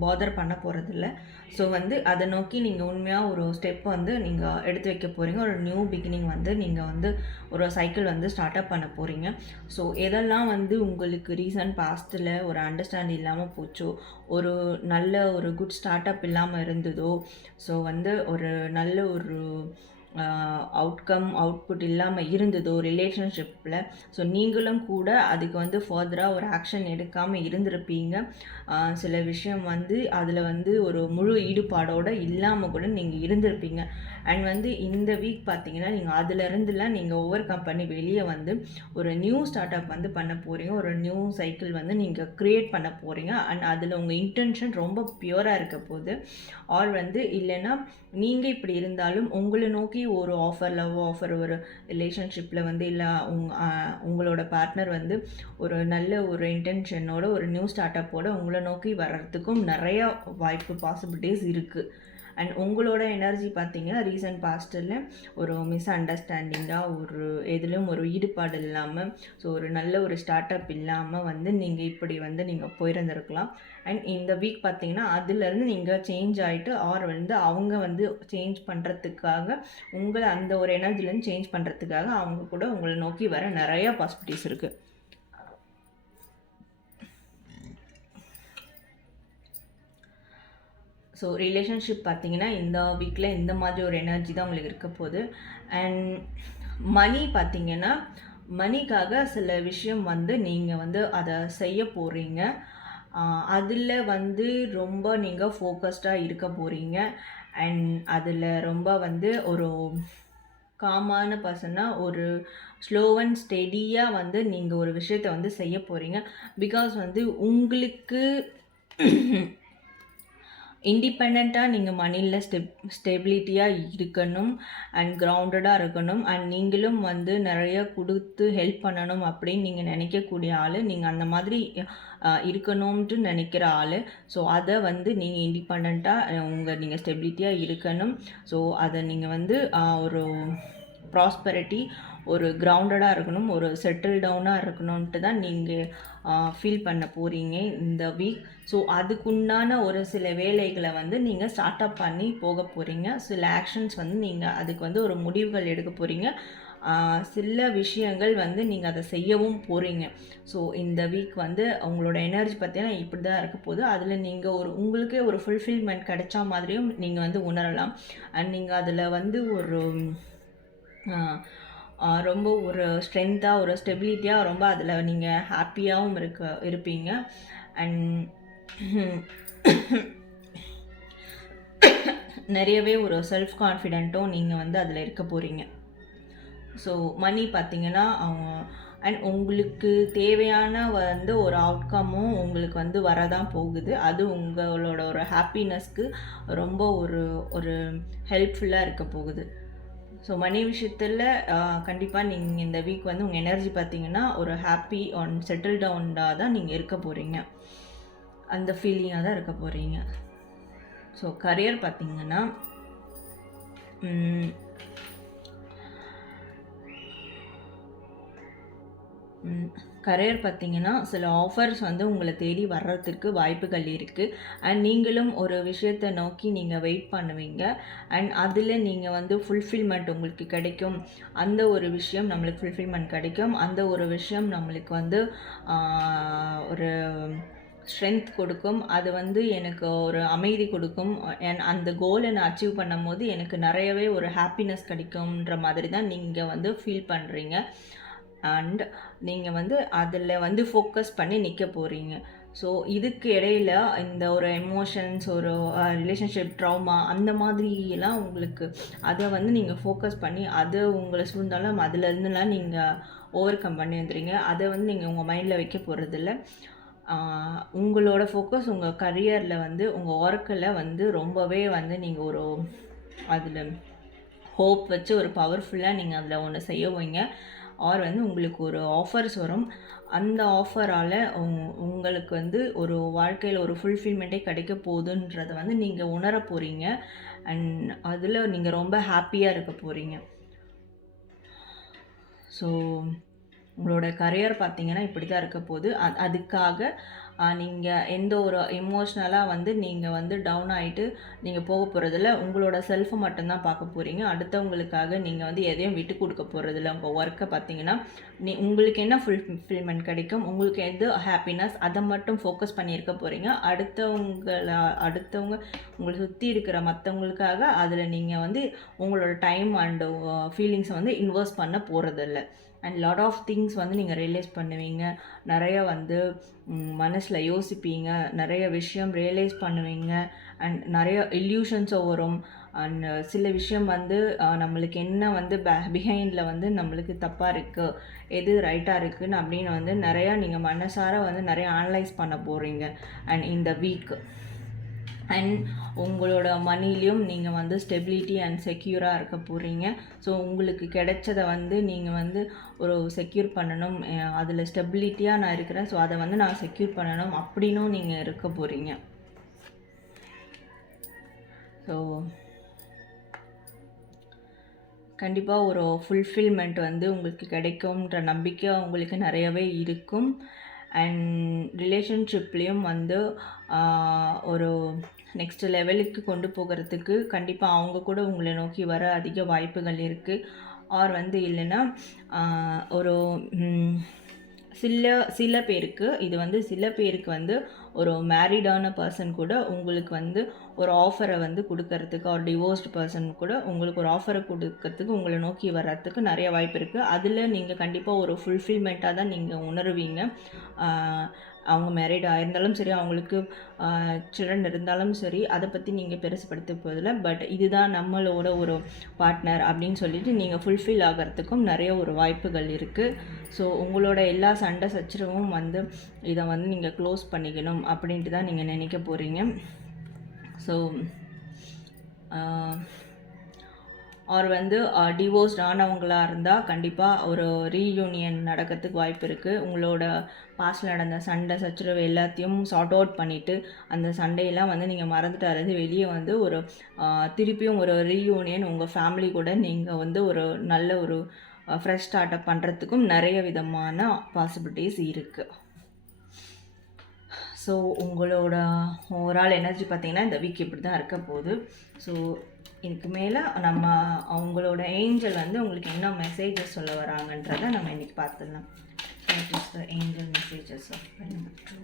பாதர் பண்ண போகிறதில்ல. ஸோ வந்து அதை நோக்கி நீங்கள் உண்மையாக ஒரு ஸ்டெப் வந்து நீங்கள் எடுத்து வைக்க போகிறீங்க. ஒரு நியூ பிகினிங் வந்து நீங்கள் வந்து ஒரு சைக்கிள் வந்து ஸ்டார்ட் அப் பண்ண போகிறீங்க. ஸோ எதெல்லாம் வந்து உங்களுக்கு ரீசன்ட் பாஸ்ட்டில் ஒரு அண்டர்ஸ்டாண்ட் இல்லாமல் போச்சோ, ஒரு நல்ல ஒரு குட் ஸ்டார்ட் அப் இல்லாமல் இருந்ததோ, ஸோ வந்து ஒரு நல்ல ஒரு அவுட்புட் இல்லாமல் இருந்ததோ ரிலேஷன்ஷிப்பில், ஸோ நீங்களும் கூட அதுக்கு வந்து ஃபர்தராக ஒரு ஆக்ஷன் எடுக்காமல் இருந்திருப்பீங்க. சில விஷயம் வந்து அதில் வந்து ஒரு முழு ஈடுபாடோடு இல்லாமல் கூட நீங்கள் இருந்திருப்பீங்க. அண்ட் வந்து இந்த வீக் பார்த்தீங்கன்னா நீங்கள் அதிலிருந்துலாம் நீங்கள் ஓவர் கம் பண்ணி வெளியே வந்து ஒரு நியூ ஸ்டார்ட் அப் வந்து பண்ண போகிறீங்க. ஒரு நியூ சைக்கிள் வந்து நீங்கள் க்ரியேட் பண்ண போகிறீங்க. அண்ட் அதில் உங்கள் இன்டென்ஷன் ரொம்ப பியூராக இருக்க போது. ஆர் வந்து இல்லைன்னா நீங்கள் இப்படி இருந்தாலும் உங்களை நோக்கி ஒரு லவ் ஆஃபர் ஒரு ரிலேஷன்ஷிப்பில் வந்து இல்லை உங்களோட பார்ட்னர் வந்து ஒரு நல்ல ஒரு இன்டென்ஷனோட ஒரு நியூ ஸ்டார்ட் அப்போட உங்களை நோக்கி வர்றதுக்கும் நிறையா வாய்ப்பு பாசிபிலிட்டிஸ் இருக்குது. அண்ட் உங்களோட எனர்ஜி பார்த்தீங்கன்னா ரீசன்ட் பாஸ்ட்டில் ஒரு மிஸ் அண்டர்ஸ்டாண்டிங்காக ஒரு எதுலேயும் ஒரு ஈடுபாடு இல்லாமல், ஸோ ஒரு நல்ல ஒரு ஸ்டார்ட் அப் இல்லாமல் வந்து நீங்கள் இப்படி வந்து நீங்கள் போயிருந்திருக்கலாம். அண்ட் இந்த வீக் பார்த்தீங்கன்னா அதுலேருந்து நீங்கள் சேஞ்ச் ஆகிட்டு ஆர் வந்து அவங்க வந்து சேஞ்ச் பண்ணுறதுக்காக உங்களை அந்த ஒரு எனர்ஜிலேருந்து சேஞ்ச் பண்ணுறதுக்காக அவங்க கூட உங்களை நோக்கி வர நிறையா பாசிபிலிட்டிஸ் இருக்குது. ஸோ ரிலேஷன்ஷிப் பார்த்தீங்கன்னா இந்த வீக்கில் இந்த மாதிரி ஒரு எனர்ஜி தான் உங்களுக்கு இருக்க போகுது. அண்ட் மணி பார்த்தீங்கன்னா மணிக்காக சில விஷயம் வந்து நீங்கள் வந்து அதை செய்ய போகிறீங்க. அதில் வந்து ரொம்ப நீங்கள் ஃபோக்கஸ்டாக இருக்க போகிறீங்க. அண்ட் அதில் ரொம்ப வந்து ஒரு காமான பர்சனாக ஒரு ஸ்லோ அண்ட் ஸ்டெடியாக வந்து நீங்கள் ஒரு விஷயத்தை வந்து செய்ய போகிறீங்க. பிகாஸ் வந்து உங்களுக்கு இண்டிபெண்ட்டாக நீங்கள் மணியில் ஸ்டெபிலிட்டியாக இருக்கணும் அண்ட் கிரவுண்டடாக இருக்கணும். அண்ட் நீங்களும் வந்து நிறைய கொடுத்து ஹெல்ப் பண்ணணும் அப்படின்னு நீங்கள் நினைக்கக்கூடிய ஆள், நீங்கள் அந்த மாதிரி இருக்கணும்ன்ட்டு நினைக்கிற ஆள். ஸோ அதை வந்து நீங்கள் இண்டிபெண்ட்டாக நீங்கள் ஸ்டெபிலிட்டியாக இருக்கணும். ஸோ அதை நீங்கள் வந்து ஒரு ப்ராஸ்பரிட்டி, ஒரு கிரவுண்டடாக இருக்கணும், ஒரு செட்டில் டவுனாக இருக்கணும்ன்ட்டு தான் நீங்கள் ஃபீல் பண்ண போகிறீங்க இந்த வீக். ஸோ அதுக்குண்டான ஒரு சில வேலைகளை வந்து நீங்கள் ஸ்டார்ட் அப் பண்ணி போக போகிறீங்க. சில ஆக்ஷன்ஸ் வந்து நீங்கள் அதுக்கு வந்து ஒரு முடிவுகள் எடுக்க போகிறீங்க. சில விஷயங்கள் வந்து நீங்கள் அதை செய்யவும் போகிறீங்க. ஸோ இந்த வீக் வந்து உங்களோட எனர்ஜி பார்த்தீங்கன்னா இப்படி தான் இருக்க போகுது. அதில் நீங்கள் உங்களுக்கே ஒரு ஃபுல்ஃபில்மெண்ட் கிடைச்சா மாதிரியும் நீங்கள் வந்து உணரலாம். அண்ட் நீங்கள் அதில் வந்து ஒரு ரொம்ப ஒரு ஸ்ட்ரென்த்தாக ஒரு ஸ்டெபிலிட்டியாக ரொம்ப அதில் நீங்கள் ஹாப்பியாகவும் இருப்பீங்க. அண்ட் நிறையவே ஒரு செல்ஃப் கான்ஃபிடென்ட்டும் நீங்கள் வந்து அதில் இருக்க போகிறீங்க. ஸோ மணி பார்த்தீங்கன்னா அண்ட் உங்களுக்கு தேவையான வந்து ஒரு அவுட்கமும் உங்களுக்கு வந்து வரதான் போகுது. அது உங்களோட ஒரு ஹாப்பினஸ்க்கு ரொம்ப ஒரு ஹெல்ப்ஃபுல்லாக இருக்க போகுது. ஸோ மணி விஷயத்தில் கண்டிப்பாக நீங்கள் இந்த வீக் வந்து உங்கள் எனர்ஜி பார்த்தீங்கன்னா ஒரு ஹாப்பி ஆன் செட்டில் டவுன்டாக தான் நீங்கள் இருக்க போகிறீங்க. அந்த ஃபீலிங்காக தான் இருக்க போகிறீங்க. ஸோ கரியர் பார்த்தீங்கன்னா கரியர் பார்த்தீங்கன்னா சில ஆஃபர்ஸ் வந்து உங்களை தேடி வர்றதுக்கு வாய்ப்புகள் இருக்குது. அண்ட் நீங்களும் ஒரு விஷயத்தை நோக்கி நீங்கள் வெயிட் பண்ணுவீங்க. அண்ட் அதில் நீங்கள் வந்து ஃபுல்ஃபில்மெண்ட் உங்களுக்கு கிடைக்கும். அந்த ஒரு விஷயம் நம்மளுக்கு ஃபுல்ஃபில்மெண்ட் கிடைக்கும். அந்த ஒரு விஷயம் நம்மளுக்கு வந்து ஒரு ஸ்ட்ரென்த் கொடுக்கும். அது வந்து எனக்கு ஒரு அமைதி கொடுக்கும். அந்த கோலை நான் அச்சீவ் பண்ணும் போது எனக்கு நிறையவே ஒரு ஹாப்பினஸ் கிடைக்கும்ன்ற மாதிரி தான் நீங்கள் வந்து ஃபீல் பண்ணுறீங்க. அண்ட் நீங்கள் வந்து அதில் வந்து ஃபோக்கஸ் பண்ணி நிற்க போகிறீங்க. ஸோ இதுக்கு இடையில் இந்த ஒரு எமோஷன்ஸ், ஒரு ரிலேஷன்ஷிப் ட்ராமா அந்த மாதிரியெல்லாம் உங்களுக்கு அதை வந்து நீங்கள் ஃபோக்கஸ் பண்ணி அது உங்களை சூழ்ந்தாலும் அதிலேருந்துலாம் நீங்கள் ஓவர் கம் பண்ணி வந்துடுங்க. அதை வந்து நீங்கள் உங்கள் மைண்டில் வைக்க போகிறதில்ல. உங்களோட ஃபோக்கஸ் உங்கள் கரியரில் வந்து உங்கள் ஒர்க்கில் வந்து ரொம்பவே வந்து நீங்கள் ஒரு அதில் ஹோப் வச்சு ஒரு பவர்ஃபுல்லாக நீங்கள் அதில் ஒன்று செய்ய வைங்க. ஆர் வந்து உங்களுக்கு ஒரு ஆஃபர்ஸ் வரும். அந்த ஆஃபரால் உங்களுக்கு வந்து ஒரு வாழ்க்கையில் ஒரு ஃபுல்ஃபில்மெண்ட்டே கிடைக்க போகுதுன்றதை வந்து நீங்கள் உணர போகிறீங்க. அண்ட் அதில் நீங்கள் ரொம்ப ஹாப்பியாக இருக்க போகிறீங்க. ஸோ உங்களோட கரியர் பார்த்தீங்கன்னா இப்படி தான் இருக்க போகுது. அதுக்காக நீங்கள் எந்த ஒரு எமோஷ்னலாக வந்து நீங்கள் வந்து டவுன் ஆகிட்டு நீங்கள் போக போகிறதில்ல. உங்களோட செல்ஃபை மட்டும்தான் பார்க்க போகிறீங்க. அடுத்தவங்களுக்காக நீங்கள் வந்து எதையும் விட்டு கொடுக்க போகிறதில்ல. உங்கள் ஒர்க்கை பார்த்தீங்கன்னா உங்களுக்கு என்ன ஃபுல்ஃபில்மெண்ட் கிடைக்கும், உங்களுக்கு எது ஹாப்பினஸ், அதை மட்டும் ஃபோக்கஸ் பண்ணியிருக்க போகிறீங்க. அடுத்தவங்க உங்களை சுற்றி இருக்கிற மற்றவங்களுக்காக அதில் நீங்கள் வந்து உங்களோட டைம் அண்டு ஃபீலிங்ஸை வந்து இன்வெஸ்ட் பண்ண போகிறதில்ல. அண்ட் லாட் ஆஃப் திங்ஸ் வந்து நீங்கள் ரியலைஸ் பண்ணுவீங்க. நிறைய வந்து மனசில் யோசிப்பீங்க, நிறைய விஷயம் ரியலைஸ் பண்ணுவீங்க. அண்ட் நிறைய இல்யூஷன்ஸும் வரும். அண்ட் சில விஷயம் வந்து நம்மளுக்கு என்ன வந்து பிஹைண்டில் வந்து நம்மளுக்கு தப்பாக இருக்குது, எது ரைட்டாக இருக்குதுன்னு அப்படின்னு வந்து நிறையா நீங்கள் மனசார வந்து நிறைய அனலைஸ் பண்ண போகிறீங்க. அண்ட் இந்த வீக் அண்ட் உங்களோட மணிலையும் நீங்கள் வந்து ஸ்டெபிலிட்டி அண்ட் செக்யூராக இருக்க போகிறீங்க. ஸோ உங்களுக்கு கிடைச்சதை வந்து நீங்கள் வந்து ஒரு செக்யூர் பண்ணணும், அதில் ஸ்டெபிலிட்டியாக நான் இருக்கிறேன், ஸோ அதை வந்து நான் செக்யூர் பண்ணணும் அப்படின்னும் நீங்கள் இருக்க போகிறீங்க. ஸோ கண்டிப்பாக ஒரு ஃபுல்ஃபில்மெண்ட் வந்து உங்களுக்கு கிடைக்கும்ன்ற நம்பிக்கை உங்களுக்கு நிறையவே இருக்கும். அண்ட் ரிலேஷன்ஷிப்லேயும் வந்து ஒரு நெக்ஸ்ட் லெவலுக்கு கொண்டு போகிறதுக்கு கண்டிப்பாக அவங்க கூட உங்களை நோக்கி வர அதிக வாய்ப்புகள் இருக்குது. ஆர் வந்து இல்லைன்னா ஒரு சில பேருக்கு இது வந்து சில பேருக்கு வந்து ஒரு மேரிடான பர்சன் கூட உங்களுக்கு வந்து ஒரு ஆஃபரை வந்து கொடுக்கறதுக்கு, ஒரு டிவோர்ஸ்டு பர்சன் கூட உங்களுக்கு ஒரு ஆஃபரை கொடுக்கறதுக்கு உங்களை நோக்கி வர்றதுக்கு நிறைய வாய்ப்பு இருக்குது. அதில் நீங்கள் கண்டிப்பாக ஒரு ஃபுல்ஃபில்மெண்ட்டாக தான் நீங்கள் உணருவீங்க. அவங்க மேரிட் ஆயிருந்தாலும் சரி, அவங்களுக்கு சில்ட்ரன் இருந்தாலும் சரி, அதை பற்றி நீங்கள் பெருசுப்படுத்த போதில்லை. பட் இதுதான் நம்மளோட ஒரு பார்ட்னர் அப்படின்னு சொல்லிட்டு நீங்கள் ஃபுல்ஃபில் ஆகிறதுக்கும் நிறைய ஒரு வாய்ப்புகள் இருக்குது. ஸோ உங்களோட எல்லா சண்டை சச்சரவும் வந்து இதை வந்து நீங்கள் க்ளோஸ் பண்ணிக்கணும் அப்படின்ட்டு தான் நீங்கள் நினைக்க போகிறீங்க. ஸோ ஆர் வந்து டிவோர்ஸ்ட் ஆனவங்களாக இருந்தால் கண்டிப்பாக ஒரு ரீயூனியன் நடக்கிறதுக்கு வாய்ப்பு இருக்குது. உங்களோட பாஸ்டில் நடந்த சண்டை சச்சரவு எல்லாத்தையும் சார்ட் அவுட் பண்ணிவிட்டு அந்த சண்டையெல்லாம் வந்து நீங்கள் மறந்துட்டு வெளியே வந்து ஒரு திருப்பியும் ஒரு ரீயூனியன் உங்கள் ஃபேமிலி கூட நீங்கள் வந்து ஒரு நல்ல ஒரு ஃப்ரெஷ் ஸ்டார்ட் அப் பண்ணுறதுக்கும் நிறைய விதமான பாசிபிலிட்டிஸ் இருக்குது. ஸோ உங்களோட ஓவரால் எனர்ஜி பார்த்திங்கன்னா இந்த வீக் இப்படி தான் இருக்க போகுது. ஸோ இதுக்கு மேலே நம்ம அவங்களோட ஏஞ்சல் வந்து உங்களுக்கு என்ன மெசேஜஸ் சொல்ல வராங்கன்றதை நம்ம இன்றைக்கி பார்த்துடலாம். What is the angel messages of file number 2?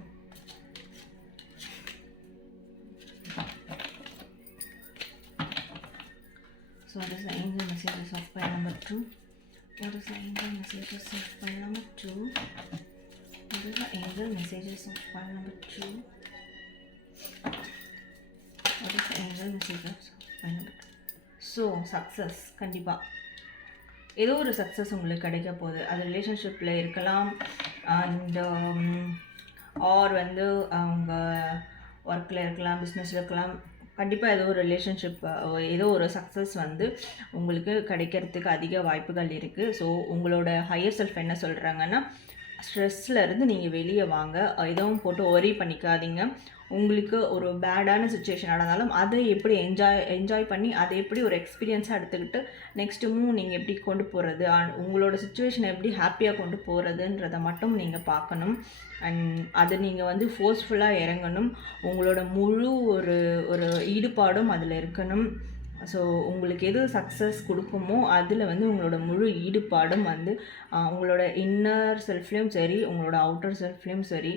So what is the angel messages of file number 2? What is the angel messages of file number 2? What is the angel messages of file number 2? What is the angel messages of file number 2? So success, கண்டிப்பாக ஏதோ ஒரு success உங்களுக்கு கிடைக்க போகுது. அது ரிலேஷன்ஷிப்பில் இருக்கலாம், and R வந்து அவங்க ஒர்க்கில் இருக்கலாம், பிஸ்னஸில் இருக்கலாம். கண்டிப்பாக ஏதோ ஒரு ரிலேஷன்ஷிப், ஏதோ ஒரு சக்ஸஸ் வந்து உங்களுக்கு கிடைக்கிறதுக்கு அதிக வாய்ப்புகள் இருக்குது. ஸோ உங்களோட ஹையர் செல்ஃப் என்ன சொல்கிறாங்கன்னா, ஸ்ட்ரெஸ்ஸில் இருந்து நீங்கள் வெளியே வாங்க, எதுவும் போட்டு ஒரி பண்ணிக்காதீங்க. உங்களுக்கு ஒரு பேடான சுச்சுவேஷன் நடந்தாலும் அதை எப்படி என்ஜாய் பண்ணி அதை எப்படி ஒரு எக்ஸ்பீரியன்ஸாக எடுத்துக்கிட்டு நெக்ஸ்ட்டு நீங்கள் எப்படி கொண்டு போகிறது, உங்களோட சுச்சுவேஷனை எப்படி ஹாப்பியாக கொண்டு போகிறதுன்றதை மட்டும் நீங்கள் பார்க்கணும். அண்ட் அதை நீங்கள் வந்து ஃபோர்ஸ்ஃபுல்லாக இறங்கணும். உங்களோட முழு ஒரு ஈடுபாடும் அதில் இருக்கணும். ஸோ உங்களுக்கு எது சக்ஸஸ் கொடுக்குமோ அதில் வந்து உங்களோட முழு ஈடுபாடும் வந்து உங்களோட இன்னர் செல்ஃப்லேயும் சரி, உங்களோட அவுட்டர் செல்ஃப்லேயும் சரி,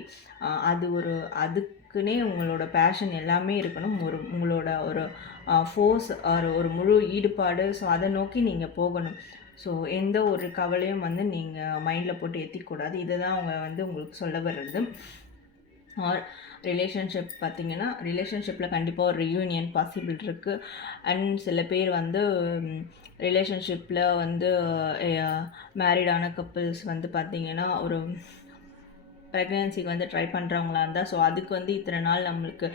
அதுக்குன்னே உங்களோட பேஷன் எல்லாமே இருக்கணும். உங்களோட ஒரு ஃபோர்ஸ் ஒரு முழு ஈடுபாடு. ஸோ அதை நோக்கி நீங்கள் போகணும். ஸோ எந்த ஒரு கவலையும் வந்து நீங்கள் மைண்டில் போட்டு ஏற்றிக்கூடாது. இதை தான் அவங்க வந்து உங்களுக்கு சொல்ல வர்றது. ஆர் ரிலேஷன்ஷிப் பார்த்திங்கன்னா ரிலேஷன்ஷிப்பில் கண்டிப்பாக ஒரு ரியூனியன் பாசிபிள் இருக்குது. அண்ட் சில பேர் வந்து ரிலேஷன்ஷிப்பில் வந்து மேரிடான கப்புள்ஸ் வந்து பார்த்திங்கன்னா ஒரு ப்ரெக்னென்சிக்கு வந்து ட்ரை பண்ணுறவங்களா இருந்தால், ஸோ அதுக்கு வந்து இத்தனை நாள் நம்மளுக்கு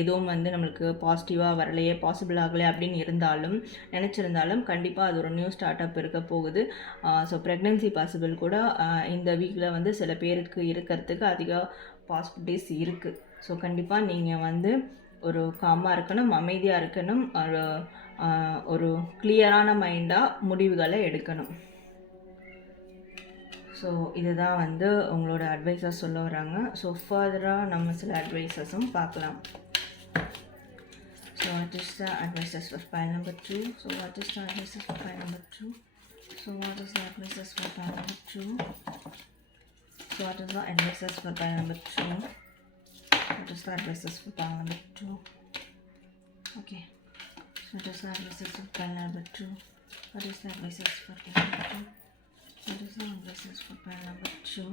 எதுவும் வந்து நம்மளுக்கு பாசிட்டிவாக வரலையே, பாசிபிள் ஆகலை அப்படின்னு இருந்தாலும் நினச்சிருந்தாலும் கண்டிப்பாக அது ஒரு நியூ ஸ்டார்ட் அப் இருக்க போகுது. ஸோ ப்ரெக்னென்சி பாசிபிள் கூட இந்த வீக்கில் வந்து சில பேருக்கு இருக்கிறதுக்கு அதிக பாசிபிலிட்டிஸ் இருக்குது. ஸோ கண்டிப்பாக நீங்கள் வந்து ஒரு காமாக இருக்கணும், அமைதியாக இருக்கணும், ஒரு கிளியரான மைண்டாக முடிவுகளை எடுக்கணும். ஸோ இதுதான் வந்து உங்களோட அட்வைஸாக சொல்ல வராங்க. ஸோ ஃபர்தராக நம்ம சில அட்வைஸஸும் பார்க்கலாம். So what is the advices for pile number 2? So what is the advices for pile number 2? So what is the advices for pile number 2? So what is the advices for pile number 2? What is the advices for pile number 2? Okay. So what is the advices for pile number 2? What is the advices for pile number 2? What is the advices for pile number 2?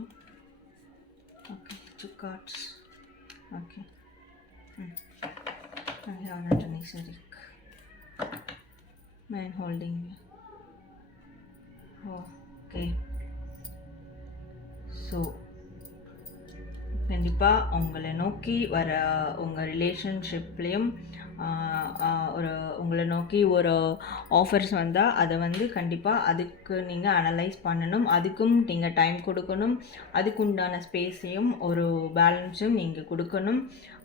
Okay, 2 cards. Okay. I have not an Exotic. Man holding. Okay. So கண்டிப்பாக உங்களை நோக்கி வர உங்கள் ரிலேஷன்ஷிப்லேயும் உங்களை நோக்கி ஒரு offers வந்தால் அதை வந்து கண்டிப்பாக அதுக்கு நீங்கள் அனலைஸ் பண்ணணும், அதுக்கும் நீங்கள் டைம் கொடுக்கணும், அதுக்கு உண்டான ஸ்பேஸையும் ஒரு பேலன்ஸும் நீங்கள் கொடுக்கணும்,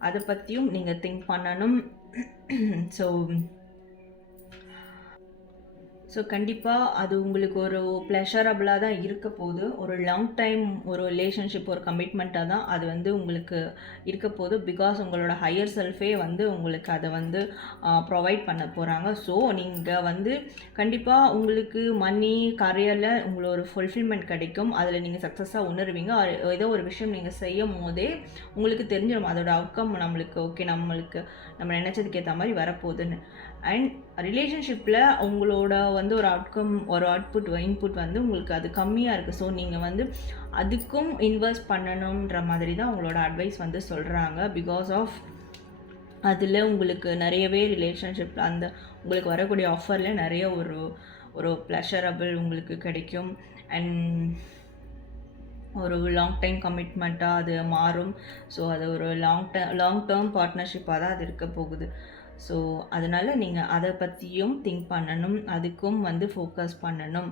அதை பற்றியும் நீங்கள் திங்க் பண்ணணும். ஸோ கண்டிப்பாக அது உங்களுக்கு ஒரு ப்ளஷரபுளாக தான் இருக்க போகுது. ஒரு லாங் டைம் ஒரு ரிலேஷன்ஷிப், ஒரு கமிட்மெண்ட்டாக தான் அது வந்து உங்களுக்கு இருக்க போகுது. பிகாஸ் உங்களோட ஹையர் செல்ஃபே வந்து உங்களுக்கு அதை வந்து ப்ரொவைட் பண்ண போகிறாங்க. ஸோ நீங்கள் வந்து கண்டிப்பாக உங்களுக்கு மணி கரியரில் உங்களோட ஃபுல்ஃபில்மெண்ட் கிடைக்கும், அதில் நீங்கள் சக்ஸஸாக உணர்வீங்க. ஏதோ ஒரு விஷயம் நீங்கள் செய்யும் போதே உங்களுக்கு தெரிஞ்சிடும் அதோட அவுட்கம் நம்மளுக்கு ஓகே, நம்ம நினச்சதுக்கு ஏற்ற மாதிரி வரப்போகுதுன்னு. அண்ட் ரிலேஷன்ஷிப்பில் உங்களோட வந்து ஒரு அவுட்கம், ஒரு இன்புட் வந்து உங்களுக்கு அது கம்மியாக இருக்குது. ஸோ நீங்கள் வந்து அதுக்கும் இன்வெஸ்ட் பண்ணணுன்ற மாதிரி தான் உங்களோட அட்வைஸ் வந்து சொல்கிறாங்க. பிகாஸ் ஆஃப் அதில் உங்களுக்கு நிறையவே ரிலேஷன்ஷிப்பில் அந்த உங்களுக்கு வரக்கூடிய ஆஃபரில் நிறைய ஒரு ப்ளஷரபிள் உங்களுக்கு கிடைக்கும். அண்ட் ஒரு லாங் டைம் கமிட்மெண்ட்டாக அது மாறும். ஸோ அது ஒரு லாங் டேர்ம் பார்ட்னர்ஷிப்பாக தான் அது இருக்க போகுது. ஸோ அதனால் நீங்கள் அதை பற்றியும் திங்க் பண்ணணும், அதுக்கும் வந்து ஃபோக்கஸ் பண்ணணும்.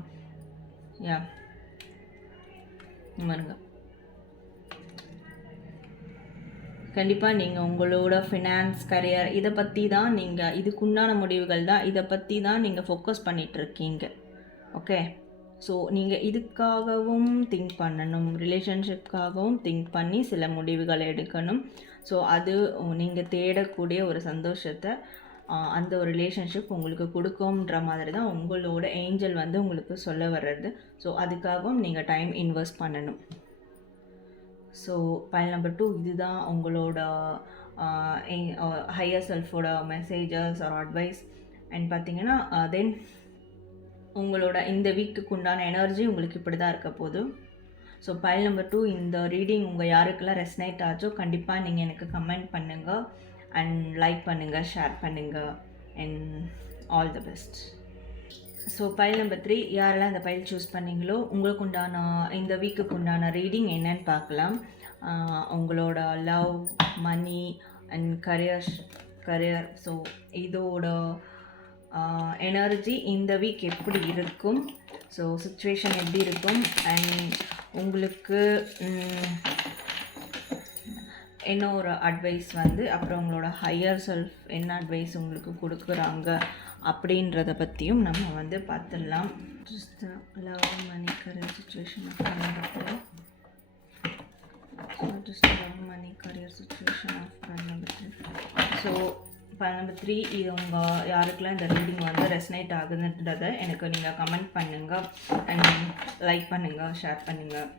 பாருங்க, கண்டிப்பாக நீங்கள் உங்களோட ஃபினான்ஸ், கரியர் இதை பற்றி தான் நீங்கள் இதுக்குண்டான முடிவுகள் தான், இதை பற்றி தான் நீங்கள் ஃபோக்கஸ் பண்ணிகிட்ருக்கீங்க. ஓகே, ஸோ நீங்கள் இதுக்காகவும் திங்க் பண்ணணும், ரிலேஷன்ஷிப்காகவும் திங்க் பண்ணி சில முடிவுகளை எடுக்கணும். ஸோ அது நீங்கள் தேடக்கூடிய ஒரு சந்தோஷத்தை அந்த ஒரு ரிலேஷன்ஷிப் உங்களுக்கு கொடுக்கும்ன்ற மாதிரி தான் உங்களோட ஏஞ்சல் வந்து உங்களுக்கு சொல்ல வர்றது. ஸோ அதுக்காகவும் நீங்கள் டைம் இன்வெஸ்ட் பண்ணணும். ஸோ பைல் நம்பர் 2 இதுதான் உங்களோட ஹையர் செல்ஃபோட மெசேஜஸ் ஆர் அட்வைஸ். அண்ட் பார்த்தீங்கன்னா தென் உங்களோட இந்த வீக்குக்கு உண்டான எனர்ஜி உங்களுக்கு இப்படி தான் இருக்க போகுது. ஸோ பைல் நம்பர் 2 இந்த ரீடிங் உங்கள் யாருக்கெல்லாம் ரெஸ்னேட் ஆச்சோ கண்டிப்பாக நீங்கள் எனக்கு கமெண்ட் பண்ணுங்கள் அண்ட் லைக் பண்ணுங்கள், ஷேர் பண்ணுங்கள். And all the best. So file number 3 யாரெல்லாம் இந்த பைல் சூஸ் பண்ணிங்களோ உங்களுக்கு உண்டான இந்த வீக்குக்கு உண்டான ரீடிங் என்னன்னு பார்க்கலாம். உங்களோட love, money and career. So இதோட எனர்ஜி இந்த வீக் எப்படி இருக்கும், ஸோ சிச்சுவேஷன் எப்படி இருக்கும், அண்ட் உங்களுக்கு என்ன ஒரு அட்வைஸ் வந்து அப்புறம் உங்களோட ஹையர் செல்ஃப் என்ன அட்வைஸ் உங்களுக்கு கொடுக்குறாங்க அப்படின்றத பற்றியும் நம்ம வந்து பார்த்துடலாம். Just love, money, career, situation of number 3. So just love, money, career, situation of number 3. So file number 3 இது உங்கள் யாருக்கெல்லாம் இந்த ரீடிங் வந்து ரெசனேட் ஆகுதுன்றதை எனக்கு நீங்கள் கமெண்ட் பண்ணுங்கள் அண்ட் லைக் பண்ணுங்கள், ஷேர் பண்ணுங்கள்.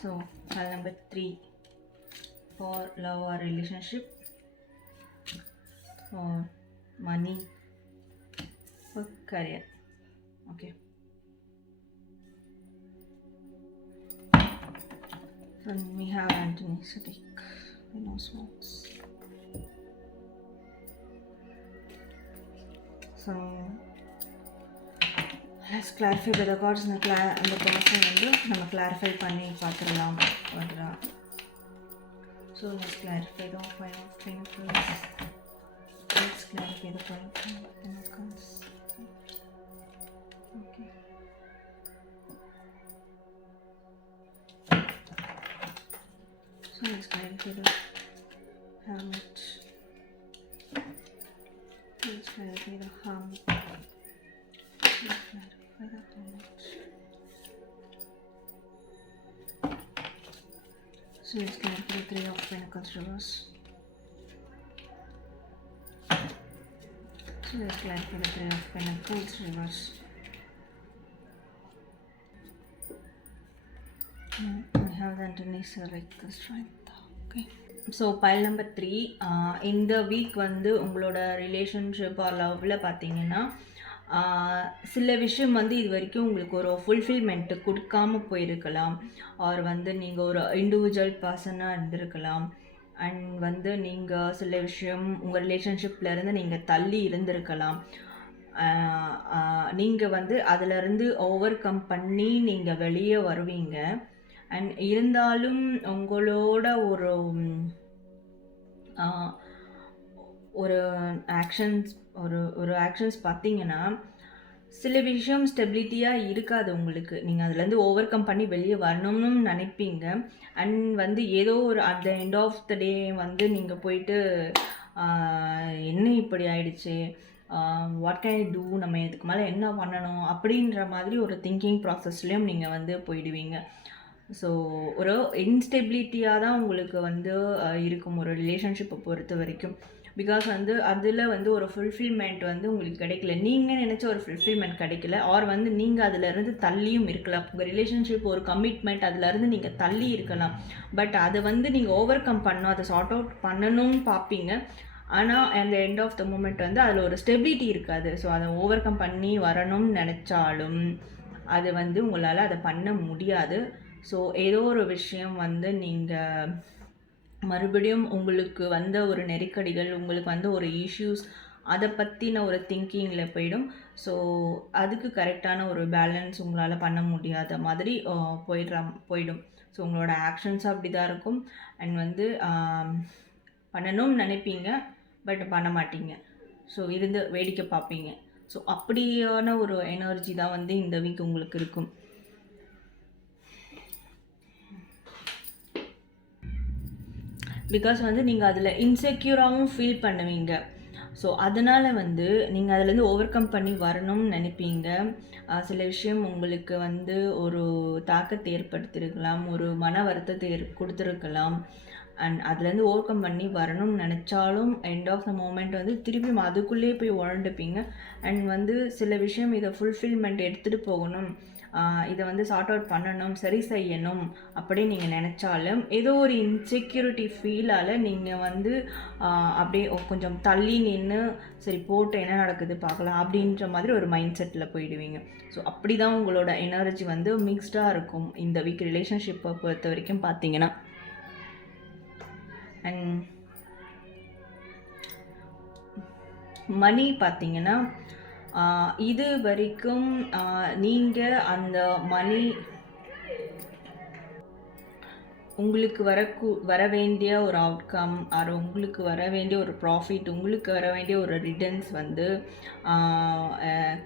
So file number 3 for love or relationship, or money, or career. Okay. Then we have Anthony Sadiq. Swords. So let's clarify by the cards. அந்த கார்ட்ஸை வந்து நம்ம கிளாரிஃபை பண்ணி பார்த்துடலாம். So let's clarify the Five of Pentacles. Let's clarify the Five of Pentacles. Okay. So let's clarify the Hermit. Let's clarify the Hermit. Let's clarify the Hermit. So let's clarify the Three of Pentacles reverse. So let's clarify the Three of Pentacles reverse. I have the Anthony Sadiq strength. Okay. So file number 3, இந்த week வந்து உங்களோட relationship or லவ்வில் பார்த்தீங்கன்னா சில விஷயம் வந்து இது வரைக்கும் உங்களுக்கு ஒரு ஃபுல்ஃபில்மெண்ட்டு கொடுக்காம போயிருக்கலாம். ஆர் வந்து நீங்கள் ஒரு இண்டிவிஜுவல் பர்சனாக இருந்திருக்கலாம். அண்ட் வந்து நீங்கள் சில விஷயம் உங்கள் ரிலேஷன்ஷிப்லேருந்து நீங்கள் தள்ளி இருந்திருக்கலாம். நீங்கள் வந்து அதிலேருந்து ஓவர் கம் பண்ணி நீங்கள் வெளியே வருவீங்க. அண்ட் இருந்தாலும் உங்களோட ஒரு ஆக்ஷன்ஸ் பார்த்தீங்கன்னா சில விஷயம் ஸ்டெபிலிட்டியாக இருக்காது உங்களுக்கு. நீங்கள் அதுலேருந்து ஓவர் கம் பண்ணி வெளியே வரணும்னு நினைப்பீங்க. அண்ட் வந்து ஏதோ ஒரு at the end of the day வந்து நீங்கள் போயிட்டு என்ன இப்படி ஆயிடுச்சு, வாட் கேன் ஐ டூ, நம்ம இதுக்கு மேலே என்ன பண்ணணும் அப்படின்ற மாதிரி ஒரு திங்கிங் ப்ராசஸ்லேயும் நீங்கள் வந்து போயிடுவீங்க. ஸோ ஒரு இன்ஸ்டெபிலிட்டியாக தான் உங்களுக்கு வந்து இருக்கும் ஒரு ரிலேஷன்ஷிப்பை பொறுத்த வரைக்கும். பிகாஸ் வந்து அதில் வந்து ஒரு ஃபுல்ஃபில்மெண்ட் வந்து உங்களுக்கு கிடைக்கல, நீங்கள் நினச்ச ஒரு ஃபுல்ஃபில்மெண்ட் கிடைக்கல. ஆர் வந்து நீங்கள் அதிலேருந்து தள்ளியும் இருக்கலாம். உங்கள் ரிலேஷன்ஷிப் ஒரு கமிட்மெண்ட் அதிலேருந்து நீங்கள் தள்ளி இருக்கலாம். பட் அதை வந்து நீங்கள் ஓவர் கம் பண்ணணும், அதை சார்ட் அவுட் பண்ணணும்னு பார்ப்பீங்க. ஆனால் அந்த எண்ட் ஆஃப் த மூமெண்ட் வந்து அதில் ஒரு ஸ்டெபிலிட்டி இருக்காது. ஸோ அதை ஓவர் கம் பண்ணி வரணும்னு நினச்சாலும் அது வந்து உங்களால் அதை பண்ண முடியாது. ஸோ ஏதோ ஒரு விஷயம் வந்து நீங்கள் மறுபடியும் உங்களுக்கு வந்த ஒரு நெருக்கடிகள், உங்களுக்கு வந்த ஒரு இஷ்யூஸ், அதை பற்றின ஒரு திங்கிங்கில் போயிடும். ஸோ அதுக்கு கரெக்டான ஒரு பேலன்ஸ் உங்களால் பண்ண முடியாத மாதிரி போயிடும். ஸோ உங்களோட ஆக்ஷன்ஸும் அப்படி தான் இருக்கும். அண்ட் வந்து பண்ணணும்னு நினைப்பீங்க, பட் பண்ண மாட்டீங்க. ஸோ இருந்து வேடிக்கை பார்ப்பீங்க. ஸோ அப்படியான ஒரு எனர்ஜி தான் வந்து இந்த வீக் உங்களுக்கு இருக்கும். பிகாஸ் வந்து நீங்கள் அதில் இன்செக்யூராகவும் ஃபீல் பண்ணுவீங்க. ஸோ அதனால் வந்து நீங்கள் அதிலேருந்து ஓவர் கம் பண்ணி வரணும்னு நினைப்பீங்க. சில விஷயம் உங்களுக்கு வந்து ஒரு தாக்கத்தை ஏற்படுத்தியிருக்கலாம், ஒரு மன வருத்தத்தை கொடுத்துருக்கலாம். அண்ட் அதுலேருந்து ஓவர் கம் பண்ணி வரணும்னு நினச்சாலும் எண்ட் ஆஃப் த மூமெண்ட் வந்து திருப்பி அதுக்குள்ளேயே போய் உழண்டுப்பீங்க. அண்ட் வந்து சில விஷயம் இதை ஃபுல்ஃபில்மெண்ட் எடுத்துகிட்டு போகணும், இதை வந்து சார்ட் அவுட் பண்ணணும், சரி செய்யணும் அப்படின்னு நீங்கள் நினச்சாலும் ஏதோ ஒரு இன்செக்யூரிட்டி ஃபீலால் நீங்கள் வந்து அப்படியே கொஞ்சம் தள்ளி நின்று சரி போட்டு என்ன நடக்குது பார்க்கலாம் அப்படின்ற மாதிரி ஒரு மைண்ட் செட்டில் போயிடுவீங்க. ஸோ அப்படி தான் உங்களோட எனர்ஜி வந்து மிக்ஸ்டாக இருக்கும் இந்த வீக் ரிலேஷன்ஷிப்பை பொறுத்த வரைக்கும் பார்த்தீங்கன்னா. அண்ட் மணி பார்த்தீங்கன்னா இது வரைக்கும் நீங்கள் அந்த மணி உங்களுக்கு வர வேண்டிய ஒரு அவுட்கம் ஆர் உங்களுக்கு வர வேண்டிய ஒரு ப்ராஃபிட், உங்களுக்கு வர வேண்டிய ஒரு ரிட்டர்ன்ஸ் வந்து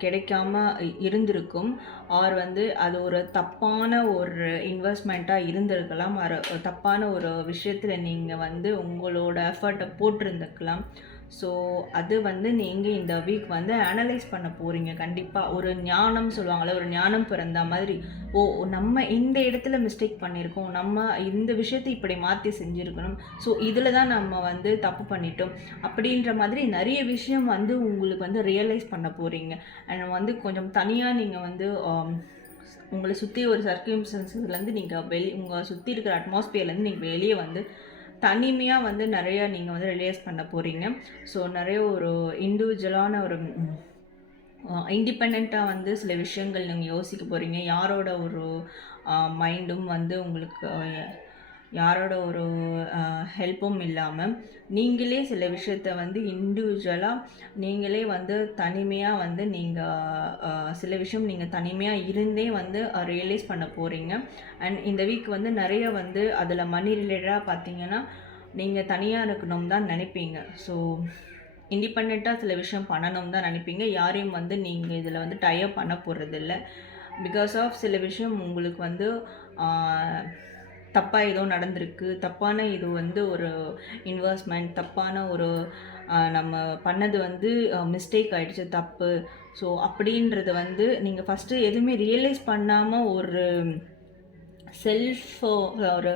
கிடைக்காம இருந்திருக்கும். ஆர் வந்து அது ஒரு தப்பான ஒரு இன்வெஸ்ட்மெண்ட்டாக இருந்திருக்கலாம். தப்பான ஒரு விஷயத்தில் நீங்கள் வந்து உங்களோட எஃபர்ட்டை போட்டிருந்துருக்கலாம். ஸோ அது வந்து நீங்கள் இந்த வீக் வந்து அனலைஸ் பண்ண போகிறீங்க. கண்டிப்பாக ஒரு ஞானம் சொல்லுவாங்கள்ல, ஒரு ஞானம் பிறந்த மாதிரி, நம்ம இந்த இடத்துல மிஸ்டேக் பண்ணியிருக்கோம், நம்ம இந்த விஷயத்தை இப்படி மாற்றி செஞ்சுருக்கணும், ஸோ இதில் தான் நம்ம வந்து தப்பு பண்ணிட்டோம் அப்படின்ற மாதிரி நிறைய விஷயம் வந்து உங்களுக்கு வந்து ரியலைஸ் பண்ண போகிறீங்க. அண்ட் வந்து கொஞ்சம் தனியாக நீங்கள் வந்து உங்களை சுற்றி ஒரு சர்க்கம்ஸ்டன்சஸ்லேருந்து நீங்கள் உங்களை சுற்றி இருக்கிற அட்மாஸ்பியர்லேருந்து நீங்கள் வெளியே வந்து தனிமையாக வந்து நிறைய நீங்கள் வந்து ரியலைஸ் பண்ண போகிறீங்க. ஸோ நிறைய ஒரு இண்டிவிஜுவலான ஒரு இண்டிபெண்ட்டாக வந்து சில விஷயங்கள் நீங்கள் யோசிக்க போகிறீங்க. யாரோட ஒரு மைண்டும் வந்து உங்களுக்கு யாரோட ஒரு ஹெல்ப்பும் இல்லாமல் நீங்களே சில விஷயத்த வந்து இண்டிவிஜுவலாக நீங்களே வந்து தனிமையாக வந்து நீங்கள் சில விஷயம் நீங்கள் தனிமையாக இருந்தே வந்து ரியலைஸ் பண்ண போகிறீங்க. அண்ட் இந்த வீக் வந்து நிறைய வந்து அதில் மணி ரிலேட்டடாக பார்த்தீங்கன்னா நீங்கள் தனியாக இருக்கணும் தான் நினைப்பீங்க. ஸோ இண்டிபெண்ட்டாக சில விஷயம் பண்ணணும் தான் நினைப்பீங்க. யாரையும் வந்து நீங்கள் இதில் வந்து டைப் பண்ண போகிறதில்ல. பிகாஸ் ஆஃப் சில விஷயம் உங்களுக்கு வந்து தப்பாக ஏதோ நடந்திருக்கு, தப்பான இது வந்து ஒரு இன்வெஸ்ட்மெண்ட், தப்பான ஒரு நம்ம பண்ணது வந்து மிஸ்டேக் ஆகிடுச்சு, தப்பு. ஸோ அப்படின்றது வந்து நீங்கள் ஃபஸ்ட்டு எதுவுமே ரியலைஸ் பண்ணாமல் ஒரு செல்ஃப் ஒரு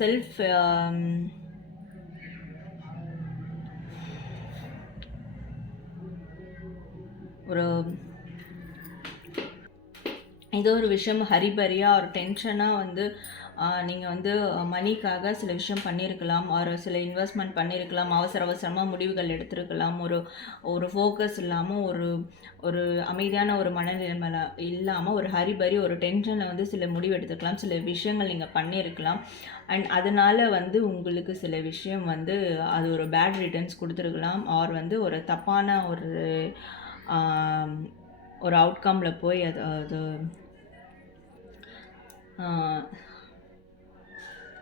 செல்ஃப் ஒரு ஏதோ ஒரு விஷயம் ஹரிபரியாக ஒரு டென்ஷனாக வந்து நீங்கள் வந்து மணிக்காக சில விஷயம் பண்ணியிருக்கலாம், ஒரு சில இன்வெஸ்ட்மெண்ட் பண்ணியிருக்கலாம், அவசரமாக முடிவுகள் எடுத்திருக்கலாம், ஒரு ஃபோக்கஸ் இல்லாமல் ஒரு அமைதியான ஒரு மனநிலைமையில் இல்லாமல் ஒரு ஹரிபரி ஒரு டென்ஷனில் வந்து சில முடிவு எடுத்துக்கலாம், சில விஷயங்கள் நீங்கள் பண்ணியிருக்கலாம். அண்ட் அதனால் வந்து உங்களுக்கு சில விஷயம் வந்து அது ஒரு பேட் ரிட்டர்ன்ஸ் கொடுத்துருக்கலாம், ஆர் வந்து ஒரு தப்பான ஒரு அவுட்கமில் போய் அது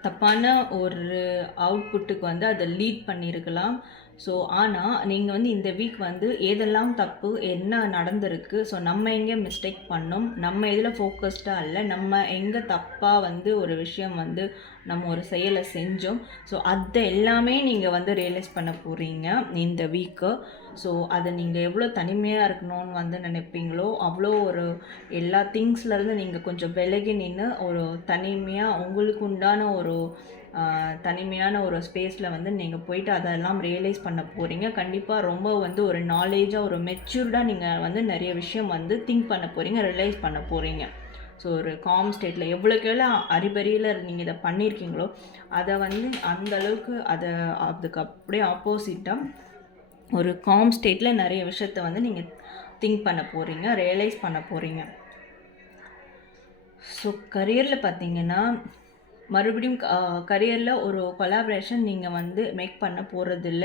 தப்பான ஒரு அவுட்புட்டுக்கு வந்து அதை லீட் பண்ணியிருக்கலாம். ஸோ ஆனால் நீங்கள் வந்து இந்த வீக் வந்து ஏதெல்லாம் தப்பு என்ன நடந்திருக்கு, ஸோ நம்ம எங்கே மிஸ்டேக் பண்ணோம், நம்ம எதில் ஃபோக்கஸ்டாக இல்லை, நம்ம எங்கே தப்பாக வந்து ஒரு விஷயம் வந்து நம்ம ஒரு செயலை செஞ்சோம், ஸோ அதை எல்லாமே நீங்கள் வந்து ரியலைஸ் பண்ண போகிறீங்க இந்த வீக்கு. ஸோ அதை நீங்கள் எவ்வளோ தனிமையாக இருக்கணும்னு வந்து நினைப்பீங்களோ அவ்வளோ ஒரு எல்லா திங்ஸ்லேருந்து நீங்கள் கொஞ்சம் விலகி நின்று ஒரு தனிமையாக உங்களுக்கு உண்டான ஒரு தனிமையான ஒரு ஸ்பேஸில் வந்து நீங்கள் போயிட்டு அதெல்லாம் ரியலைஸ் பண்ண போகிறீங்க. கண்டிப்பாக ரொம்ப வந்து ஒரு நாலேஜாக ஒரு மெச்சூர்டாக நீங்கள் வந்து நிறைய விஷயம் வந்து திங்க் பண்ண போகிறீங்க, ரியலைஸ் பண்ண போகிறீங்க. ஸோ ஒரு காம் ஸ்டேட்டில் எவ்வளோக்கு எவ்வளோ அறிபறியில் நீங்கள் இதை பண்ணியிருக்கீங்களோ அதை வந்து அந்தளவுக்கு அதுக்கு அப்படியே ஆப்போசிட்டாக ஒரு காம் ஸ்டேட்டில் நிறைய விஷயத்த வந்து நீங்கள் திங்க் பண்ண போகிறீங்க, ரியலைஸ் பண்ண போகிறீங்க. ஸோ கரியரில் பார்த்தீங்கன்னா மறுபடியும் கரியரில் ஒரு கொலாபரேஷன் நீங்கள் வந்து மேக் பண்ண போகிறதில்ல,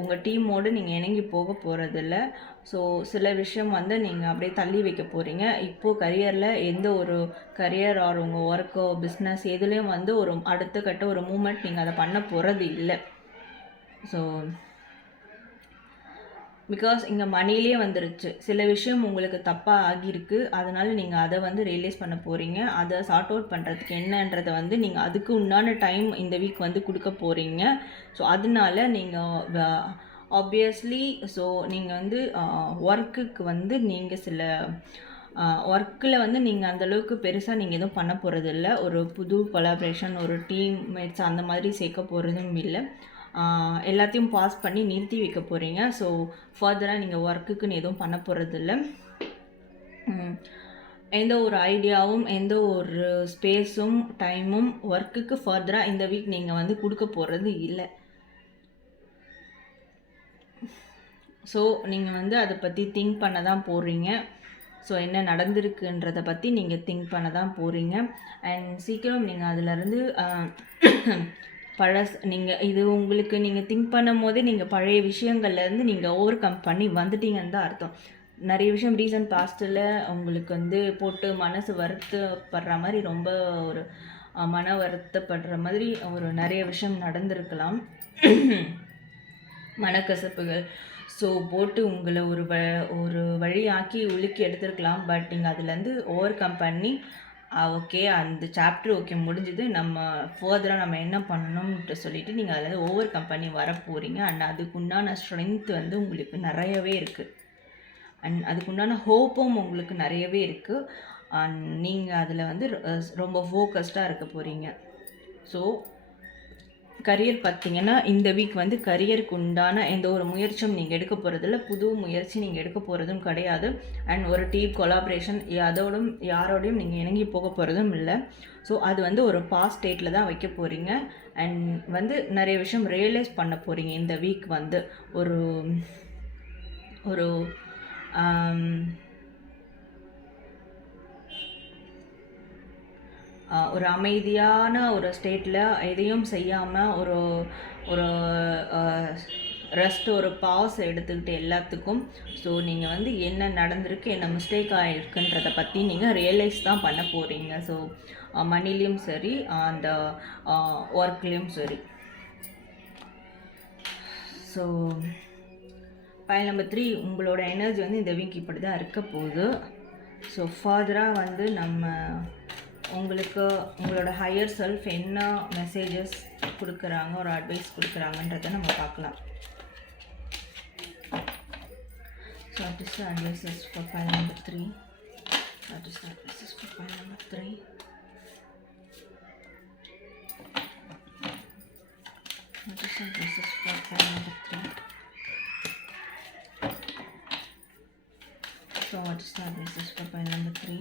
உங்கள் டீமோடு நீங்கள் இணங்கி போக போகிறதில்ல. ஸோ சில விஷயம் வந்து நீங்கள் அப்படியே தள்ளி வைக்க போகிறீங்க. இப்போது கரியரில் எந்த ஒரு கரியர் ஆர் உங்கள் ஒர்க்கோ பிஸ்னஸ் எதுலேயும் வந்து ஒரு அடுத்த கட்ட ஒரு மூமெண்ட் நீங்கள் அதை பண்ண போகிறது இல்லை. ஸோ பிகாஸ் இங்கே மணிலே வந்துருச்சு, சில விஷயம் உங்களுக்கு தப்பாக ஆகியிருக்கு, அதனால் நீங்கள் அதை வந்து ரியலைஸ் பண்ண போகிறீங்க. அதை சார்ட் அவுட் பண்ணுறதுக்கு என்னன்றதை வந்து நீங்கள் அதுக்கு உண்டான டைம் இந்த வீக் வந்து கொடுக்க போகிறீங்க. ஸோ அதனால நீங்கள் ஆப்வியஸ்லி ஸோ நீங்கள் வந்து ஒர்க்குக்கு வந்து நீங்கள் சில ஒர்க்கில் வந்து நீங்கள் அந்தளவுக்கு பெருசாக நீங்கள் எதுவும் பண்ண போகிறதில்ல, ஒரு புது கொலாபரேஷன் ஒரு டீம்மேட்ஸ் அந்த மாதிரி சேர்க்க போகிறதும் இல்லை, எல்லாத்தையும் பாஸ் பண்ணி நிறுத்தி வைக்க போகிறீங்க. ஸோ ஃபர்தராக நீங்கள் ஒர்க்குக்குன்னு எதுவும் பண்ண போகிறதில்ல, எந்த ஒரு ஐடியாவும் எந்த ஒரு ஸ்பேஸும் டைமும் ஒர்க்குக்கு ஃபர்தராக இந்த வீக் நீங்கள் வந்து கொடுக்க போகிறது இல்லை. ஸோ நீங்கள் வந்து அதை பற்றி திங்க் பண்ண தான் போகிறீங்க. ஸோ என்ன நடந்திருக்குன்றதை பற்றி நீங்கள் திங்க் பண்ண தான் போகிறீங்க. அண்ட் சீக்கிரம் நீங்கள் அதிலேருந்து நீங்கள் இது உங்களுக்கு நீங்கள் திங்க் பண்ணும் போதே நீங்கள் பழைய விஷயங்கள்லேருந்து நீங்கள் ஓவர் கம் பண்ணி வந்துட்டீங்கன்னு தான் அர்த்தம். நிறைய விஷயம் ரீசன்ட் பாஸ்ட்டில் உங்களுக்கு வந்து போட்டு மனசு வருத்தப்படுற மாதிரி ரொம்ப ஒரு மன வருத்தப்படுற மாதிரி ஒரு நிறைய விஷயம் நடந்திருக்கலாம், மனக்கசப்புகள். ஸோ போட்டு உங்களை ஒரு வழியாக்கி உலுக்கி எடுத்துருக்கலாம். பட் நீங்கள் அதுலேருந்து ஓவர் கம் பண்ணி ஓகே அந்த சாப்டர் ஓகே முடிஞ்சுது, நம்ம ஃபர்தராக நம்ம என்ன பண்ணணும்ட்டு சொல்லிவிட்டு நீங்கள் அதில் ஓவர் கம் பண்ணி வர போகிறீங்க. அண்ட் அதுக்குண்டான ஸ்ட்ரென்த் வந்து உங்களுக்கு நிறையவே இருக்குது, அண்ட் அதுக்குண்டான ஹோப்பும் உங்களுக்கு நிறையவே இருக்குது. அண்ட் நீங்கள் அதில் வந்து ரொம்ப ஃபோக்கஸ்டாக இருக்க போகிறீங்க. ஸோ கரியர் பார்த்தீங்கன்னா, இந்த வீக் வந்து கரியருக்கு உண்டான எந்த ஒரு முயற்சியும் நீங்கள் எடுக்க போகிறதில்ல. புது முயற்சி நீங்கள் எடுக்க போகிறதும் கிடையாது. அண்ட் ஒரு டீம் கொலாபரேஷன் யாரோடையும் நீங்கள் இணங்கி போக போகிறதும் இல்லை. ஸோ அது வந்து ஒரு பாஸ் ஸ்டேட்டில் தான் வைக்க போகிறீங்க. அண்ட் வந்து நிறைய விஷயம் ரியலைஸ் பண்ண போகிறீங்க இந்த வீக் வந்து. ஒரு ஒரு ஒரு அமைதியான ஒரு ஸ்டேட்டில் எதையும் செய்யாமல் ஒரு ஒரு ரெஸ்ட், ஒரு பாஸ் எடுத்துக்கிட்டு எல்லாத்துக்கும். ஸோ நீங்கள் வந்து என்ன நடந்திருக்கு, என்ன மிஸ்டேக் ஆகிருக்குன்றதை பற்றி நீங்கள் ரியலைஸ் தான் பண்ண போகிறீங்க. ஸோ மணிலையும் சரி, அந்த ஒர்க்லேயும் சரி. ஸோ ஃபைல் நம்பர் 3, உங்களோட எனர்ஜி வந்து இந்த வீக் இப்படி தான் இருக்க போகுது. ஸோ ஃபர்தராக வந்து நம்ம உங்களுக்கு உங்களோட ஹையர் செல்ஃப் என்ன மெசேஜஸ் கொடுக்குறாங்க, ஒரு அட்வைஸ் கொடுக்குறாங்கன்றதை நம்ம பார்க்கலாம். So what is the advices for file number 3? What is the advices for file number 3? What is the advices for file number 3? So what is the advices for file number 3?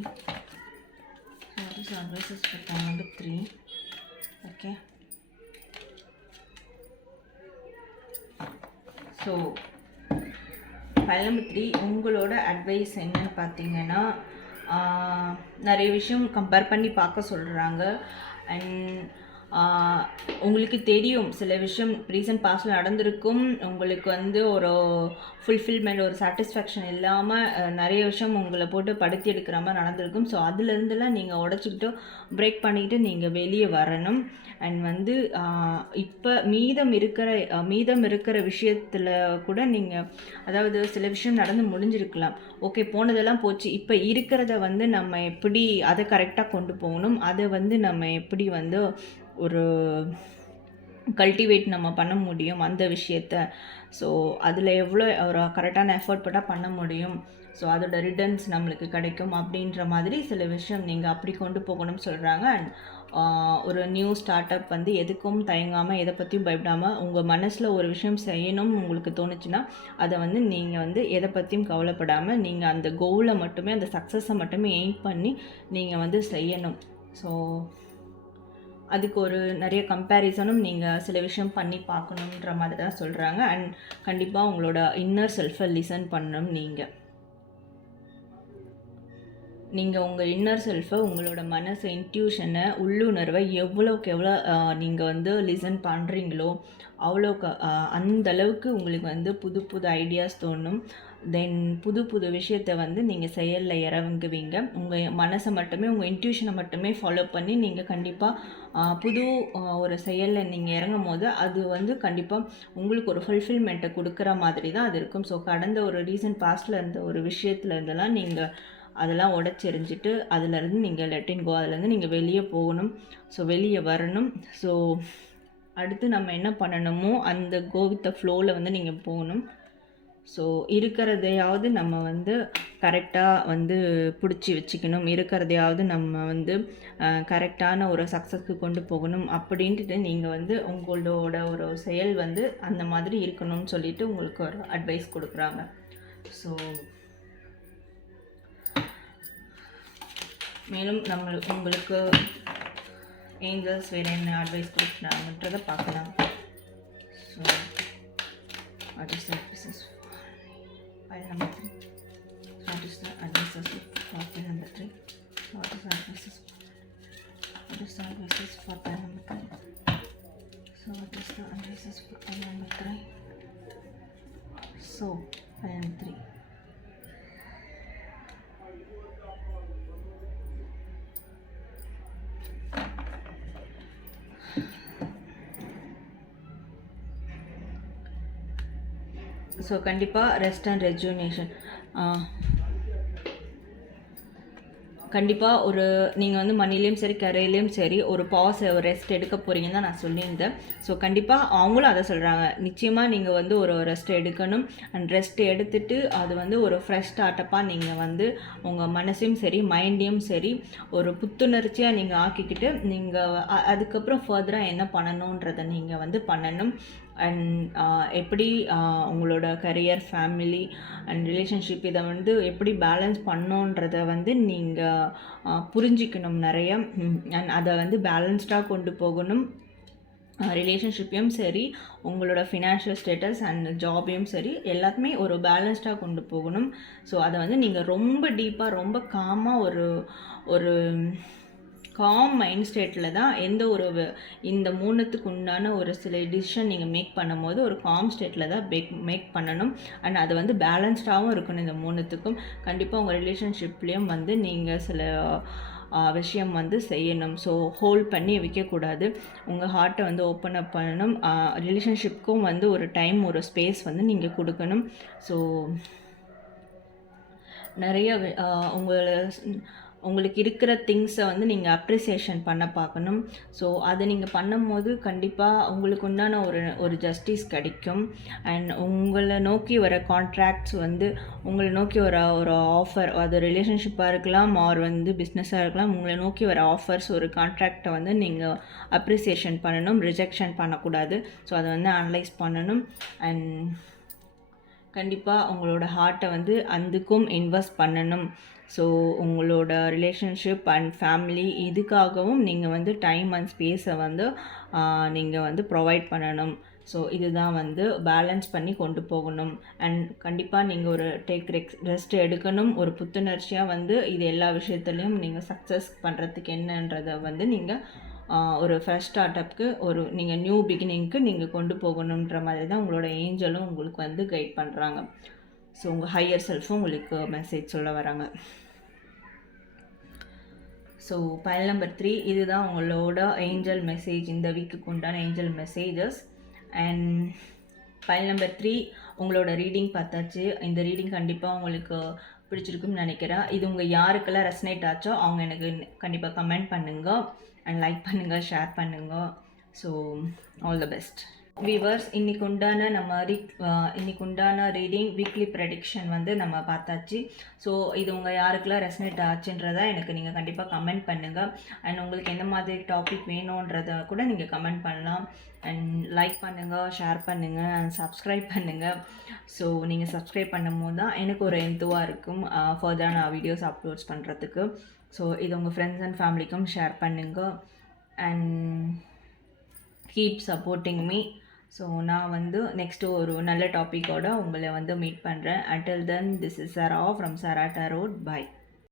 So what is the advices for file number 3? Okay. So file number 3, உங்களோட advice என்னன்னு பார்த்தீங்கன்னா, நிறைய விஷயம் compare பண்ணி பார்க்க சொல்கிறாங்க. And உங்களுக்கு தெரியும் சில விஷயம் ரீசன்ட் பாஸ்டில் நடந்திருக்கும். உங்களுக்கு வந்து ஒரு ஃபுல்ஃபில்மெண்ட், ஒரு சாட்டிஸ்ஃபேக்ஷன் இல்லாமல் நிறைய விஷயம் உங்களை போட்டு படுத்தி எடுக்கிற மாதிரி நடந்திருக்கும். ஸோ அதுலேருந்துலாம் நீங்கள் உடச்சிக்கிட்டு பிரேக் பண்ணிக்கிட்டு நீங்கள் வெளியே வரணும். அண்ட் வந்து இப்போ மீதம் இருக்கிற விஷயத்தில் கூட நீங்கள், அதாவது சில விஷயம் நடந்து முடிஞ்சிருக்கலாம். ஓகே, போனதெல்லாம் போச்சு. இப்போ இருக்கிறத வந்து நம்ம எப்படி அதை கரெக்டாக கொண்டு போகணும், அதை வந்து நம்ம எப்படி வந்து ஒரு கல்டிவேட் நம்ம பண்ண முடியும் அந்த விஷயத்த. ஸோ அதில் எவ்வளோ ஒரு கரெக்டான எஃபர்ட் போட்டால் பண்ண முடியும், ஸோ அதோட ரிட்டர்ன்ஸ் நம்மளுக்கு கிடைக்கும் அப்படின்ற மாதிரி சில விஷயம் நீங்கள் அப்படி கொண்டு போகணும்னு சொல்கிறாங்க. அண்ட் ஒரு நியூ ஸ்டார்ட் அப் வந்து எதுக்கும் தயங்காமல், எதை பற்றியும் பயப்படாமல், உங்கள் மனசில் ஒரு விஷயம் செய்யணும் உங்களுக்கு தோணுச்சுன்னா அதை வந்து நீங்கள் வந்து எதை பற்றியும் கவலைப்படாமல் நீங்கள் அந்த கோலை மட்டுமே, அந்த சக்ஸஸை மட்டுமே எய்ம் பண்ணி நீங்கள் வந்து செய்யணும். ஸோ அதுக்கு ஒரு நிறைய கம்பேரிசனும் நீங்கள் சில விஷயம் பண்ணி பார்க்கணுன்ற மாதிரி தான் சொல்கிறாங்க. அண்ட் கண்டிப்பாக உங்களோட இன்னர் செல்ஃபை லிசன் பண்ணணும். நீங்கள் உங்கள் இன்னர் செல்ஃபை, உங்களோட மனசு, இன்ட்யூஷனை, உள்ளுணர்வை எவ்வளோக்கு எவ்வளோ நீங்கள் வந்து லிசன் பண்ணுறீங்களோ அவ்வளோக்கு அந்தளவுக்கு உங்களுக்கு வந்து புது புது ஐடியாஸ் தோணும். தென் புது புது விஷயத்தை வந்து நீங்கள் செயலில் இறங்குவீங்க. உங்கள் மனசை மட்டுமே, உங்கள் இன்ட்யூஷனை மட்டுமே ஃபாலோ பண்ணி நீங்கள் கண்டிப்பாக புது ஒரு செயலில் நீங்கள் இறங்கும் போது அது வந்து கண்டிப்பாக உங்களுக்கு ஒரு ஃபுல்ஃபில்மெண்ட்டை கொடுக்குற மாதிரி தான் அது இருக்கும். ஸோ கடந்த ஒரு ரீசன்ட் பாஸ்டில் இருந்த ஒரு விஷயத்தில் இருந்தெல்லாம் நீங்கள் அதெல்லாம் உடச்செறிஞ்சிட்டு அதுலேருந்து நீங்கள் லெட்டின் கோ, அதுலேருந்து நீங்கள் வெளியே போகணும். ஸோ வெளியே வரணும். ஸோ அடுத்து நம்ம என்ன பண்ணணுமோ அந்த கோ வித் த ஃப்ளோவில் வந்து நீங்கள் போகணும். ஸோ இருக்கிறதையாவது நம்ம வந்து கரெக்டாக வந்து பிடிச்சி வச்சுக்கணும், இருக்கிறதையாவது நம்ம வந்து கரெக்டான ஒரு சக்ஸஸ்க்கு கொண்டு போகணும் அப்படின்ட்டு நீங்கள் வந்து உங்களோட ஒரு செயல் வந்து அந்த மாதிரி இருக்கணும்னு சொல்லிட்டு உங்களுக்கு ஒரு அட்வைஸ் கொடுக்குறாங்க. ஸோ மேலும் உங்களுக்கு ஏஞ்சல்ஸ் வேறு என்ன அட்வைஸ் கொடுக்குறாங்கன்றதை பார்க்கலாம். So what is the advices for file number 3? What is the advices for file number 3? What is the advices for file number 3? So what is the advices for file number 3? So file number 3. So கண்டிப்பாக rest and ரெஜுனேஷன். கண்டிப்பாக ஒரு நீங்கள் வந்து மணிலேயும் சரி கரையிலையும் சரி ஒரு pass rest எடுக்க போகிறீங்கன்னு தான் நான் சொல்லியிருந்தேன். ஸோ கண்டிப்பாக அவங்களும் அதை சொல்கிறாங்க. நிச்சயமாக நீங்கள் வந்து ஒரு ரெஸ்ட் எடுக்கணும். அண்ட் ரெஸ்ட் எடுத்துகிட்டு அது வந்து ஒரு ஃப்ரெஷ் ஸ்டார்ட்டப்பாக நீங்கள் வந்து உங்கள் மனசையும் சரி மைண்டையும் சரி ஒரு புத்துணர்ச்சியாக நீங்கள் ஆக்கிக்கிட்டு நீங்கள் அதுக்கப்புறம் ஃபர்தராக என்ன பண்ணணுன்றதை நீங்கள் வந்து பண்ணணும். அண்ட் எப்படி உங்களோட கரியர், ஃபேமிலி அண்ட் ரிலேஷன்ஷிப் இதை வந்து எப்படி பேலன்ஸ் பண்ணணுன்றதை வந்து நீங்கள் புரிஞ்சிக்கணும் நிறைய. அண்ட் அதை வந்து பேலன்ஸ்டாக கொண்டு போகணும். ரிலேஷன்ஷிப்பையும் சரி உங்களோட ஃபினான்ஷியல் ஸ்டேட்டஸ் அண்ட் ஜாபையும் சரி எல்லாத்துமே ஒரு பேலன்ஸ்டாக கொண்டு போகணும். ஸோ அதை வந்து நீங்கள் ரொம்ப டீப்பாக ரொம்ப காமாக ஒரு காம் மைண்ட் ஸ்டேட்டில் தான் எந்த ஒரு இந்த மூணுத்துக்கு உண்டான ஒரு சில டிசிஷன் நீங்கள் மேக் பண்ணும் போது ஒரு காம் ஸ்டேட்டில் தான் மேக் பண்ணணும். அண்ட் அது வந்து பேலன்ஸ்டாகவும் இருக்கணும். இந்த மூணுத்துக்கும் கண்டிப்பாக உங்கள் ரிலேஷன்ஷிப்லேயும் வந்து நீங்கள் சில விஷயம் வந்து செய்யணும். ஸோ ஹோல்ட் பண்ணி வைக்கக்கூடாது. உங்கள் ஹார்ட்டை வந்து ஓப்பன் அப் பண்ணணும். ரிலேஷன்ஷிப்க்கும் வந்து ஒரு டைம் ஒரு ஸ்பேஸ் வந்து நீங்கள் கொடுக்கணும். ஸோ நிறைய உங்களுக்கு இருக்கிற திங்ஸை வந்து நீங்கள் அப்ரிசியேஷன் பண்ண பார்க்கணும். ஸோ அதை நீங்கள் பண்ணும்போது கண்டிப்பாக உங்களுக்கு உண்டான ஒரு ஜஸ்டிஸ் கிடைக்கும். அண்ட் உங்களை நோக்கி வர கான்ட்ராக்ட்ஸ் வந்து உங்களை நோக்கி வர ஒரு ஆஃபர், அது ரிலேஷன்ஷிப்பாக இருக்கலாம் ஆர் வந்து பிஸ்னஸாக இருக்கலாம், உங்களை நோக்கி வர ஆஃபர்ஸ் ஒரு கான்ட்ராக்டை வந்து நீங்கள் அப்ரிசியேஷன் பண்ணணும், ரிஜெக்ஷன் பண்ணக்கூடாது. ஸோ அதை வந்து அனலைஸ் பண்ணணும். அண்ட் கண்டிப்பாக உங்களோட ஹார்ட்டை வந்து அதுக்கும் இன்வெஸ்ட் பண்ணணும். ஸோ உங்களோட ரிலேஷன்ஷிப் அண்ட் ஃபேமிலி இதுக்காகவும் நீங்கள் வந்து டைம் அண்ட் ஸ்பேஸை வந்து நீங்கள் வந்து ப்ரொவைட் பண்ணணும். ஸோ இதுதான் வந்து பேலன்ஸ் பண்ணி கொண்டு போகணும். அண்ட் கண்டிப்பாக நீங்கள் ஒரு ரெஸ்ட் எடுக்கணும். ஒரு புத்துணர்ச்சியாக வந்து இது எல்லா விஷயத்துலையும் நீங்கள் சக்ஸஸ் பண்ணுறதுக்கு என்னன்றதை வந்து நீங்கள் ஒரு ஃப்ரெஷ் ஸ்டார்ட்அப்புக்கு ஒரு நீங்கள் நியூ பிகினிங்க்கு நீங்கள் கொண்டு போகணுன்ற மாதிரி தான் உங்களோட ஏஞ்சலும் உங்களுக்கு வந்து கைட் பண்ணுறாங்க. ஸோ உங்கள் ஹையர் செல்ஃபும் உங்களுக்கு மெசேஜ் சொல்ல வராங்க. ஸோ பைல் நம்பர் 3 இதுதான் உங்களோட ஏஞ்சல் மெசேஜ், இந்த வீக்குக்கு உண்டான angel messages. And file number 3 உங்களோட ரீடிங் பார்த்தாச்சு. இந்த ரீடிங் கண்டிப்பாக உங்களுக்கு பிடிச்சிருக்குன்னு நினைக்கிறேன். இது உங்கள் யாருக்கெல்லாம் ரெசனேட் ஆச்சோ அவங்க எனக்கு கண்டிப்பாக கமெண்ட் பண்ணுங்கள் அண்ட் லைக் பண்ணுங்கள், ஷேர் பண்ணுங்கள். So all the best viewers. இன்னைக்கு உண்டான ரீடிங் வீக்லி ப்ரெடிக்ஷன் வந்து நம்ம பார்த்தாச்சு. ஸோ இது உங்கள் யாருக்கெல்லாம் ரெசனேட் ஆச்சுன்றதை எனக்கு நீங்கள் கண்டிப்பாக கமெண்ட் பண்ணுங்கள். அண்ட் உங்களுக்கு எந்த மாதிரி டாபிக் வேணுன்றதை கூட நீங்கள் கமெண்ட் பண்ணலாம். அண்ட் லைக் பண்ணுங்கள், ஷேர் பண்ணுங்கள் அண்ட் சப்ஸ்கிரைப் பண்ணுங்கள். ஸோ நீங்கள் சப்ஸ்கிரைப் பண்ணும் போது தான் எனக்கு ஒரு எந்துவாக இருக்கும் ஃபர்தராக நான் வீடியோஸ் அப்லோட்ஸ் பண்ணுறதுக்கு. ஸோ இது உங்கள் ஃப்ரெண்ட்ஸ் அண்ட் ஃபேமிலிக்கும் ஷேர் பண்ணுங்கள் and keep supporting me. So நான் வந்து நெக்ஸ்ட்டு ஒரு நல்ல டாப்பிக்கோடு உங்களை வந்து மீட் பண்ணுறேன். until then this is Sarah from Sarah Tarot. Bye.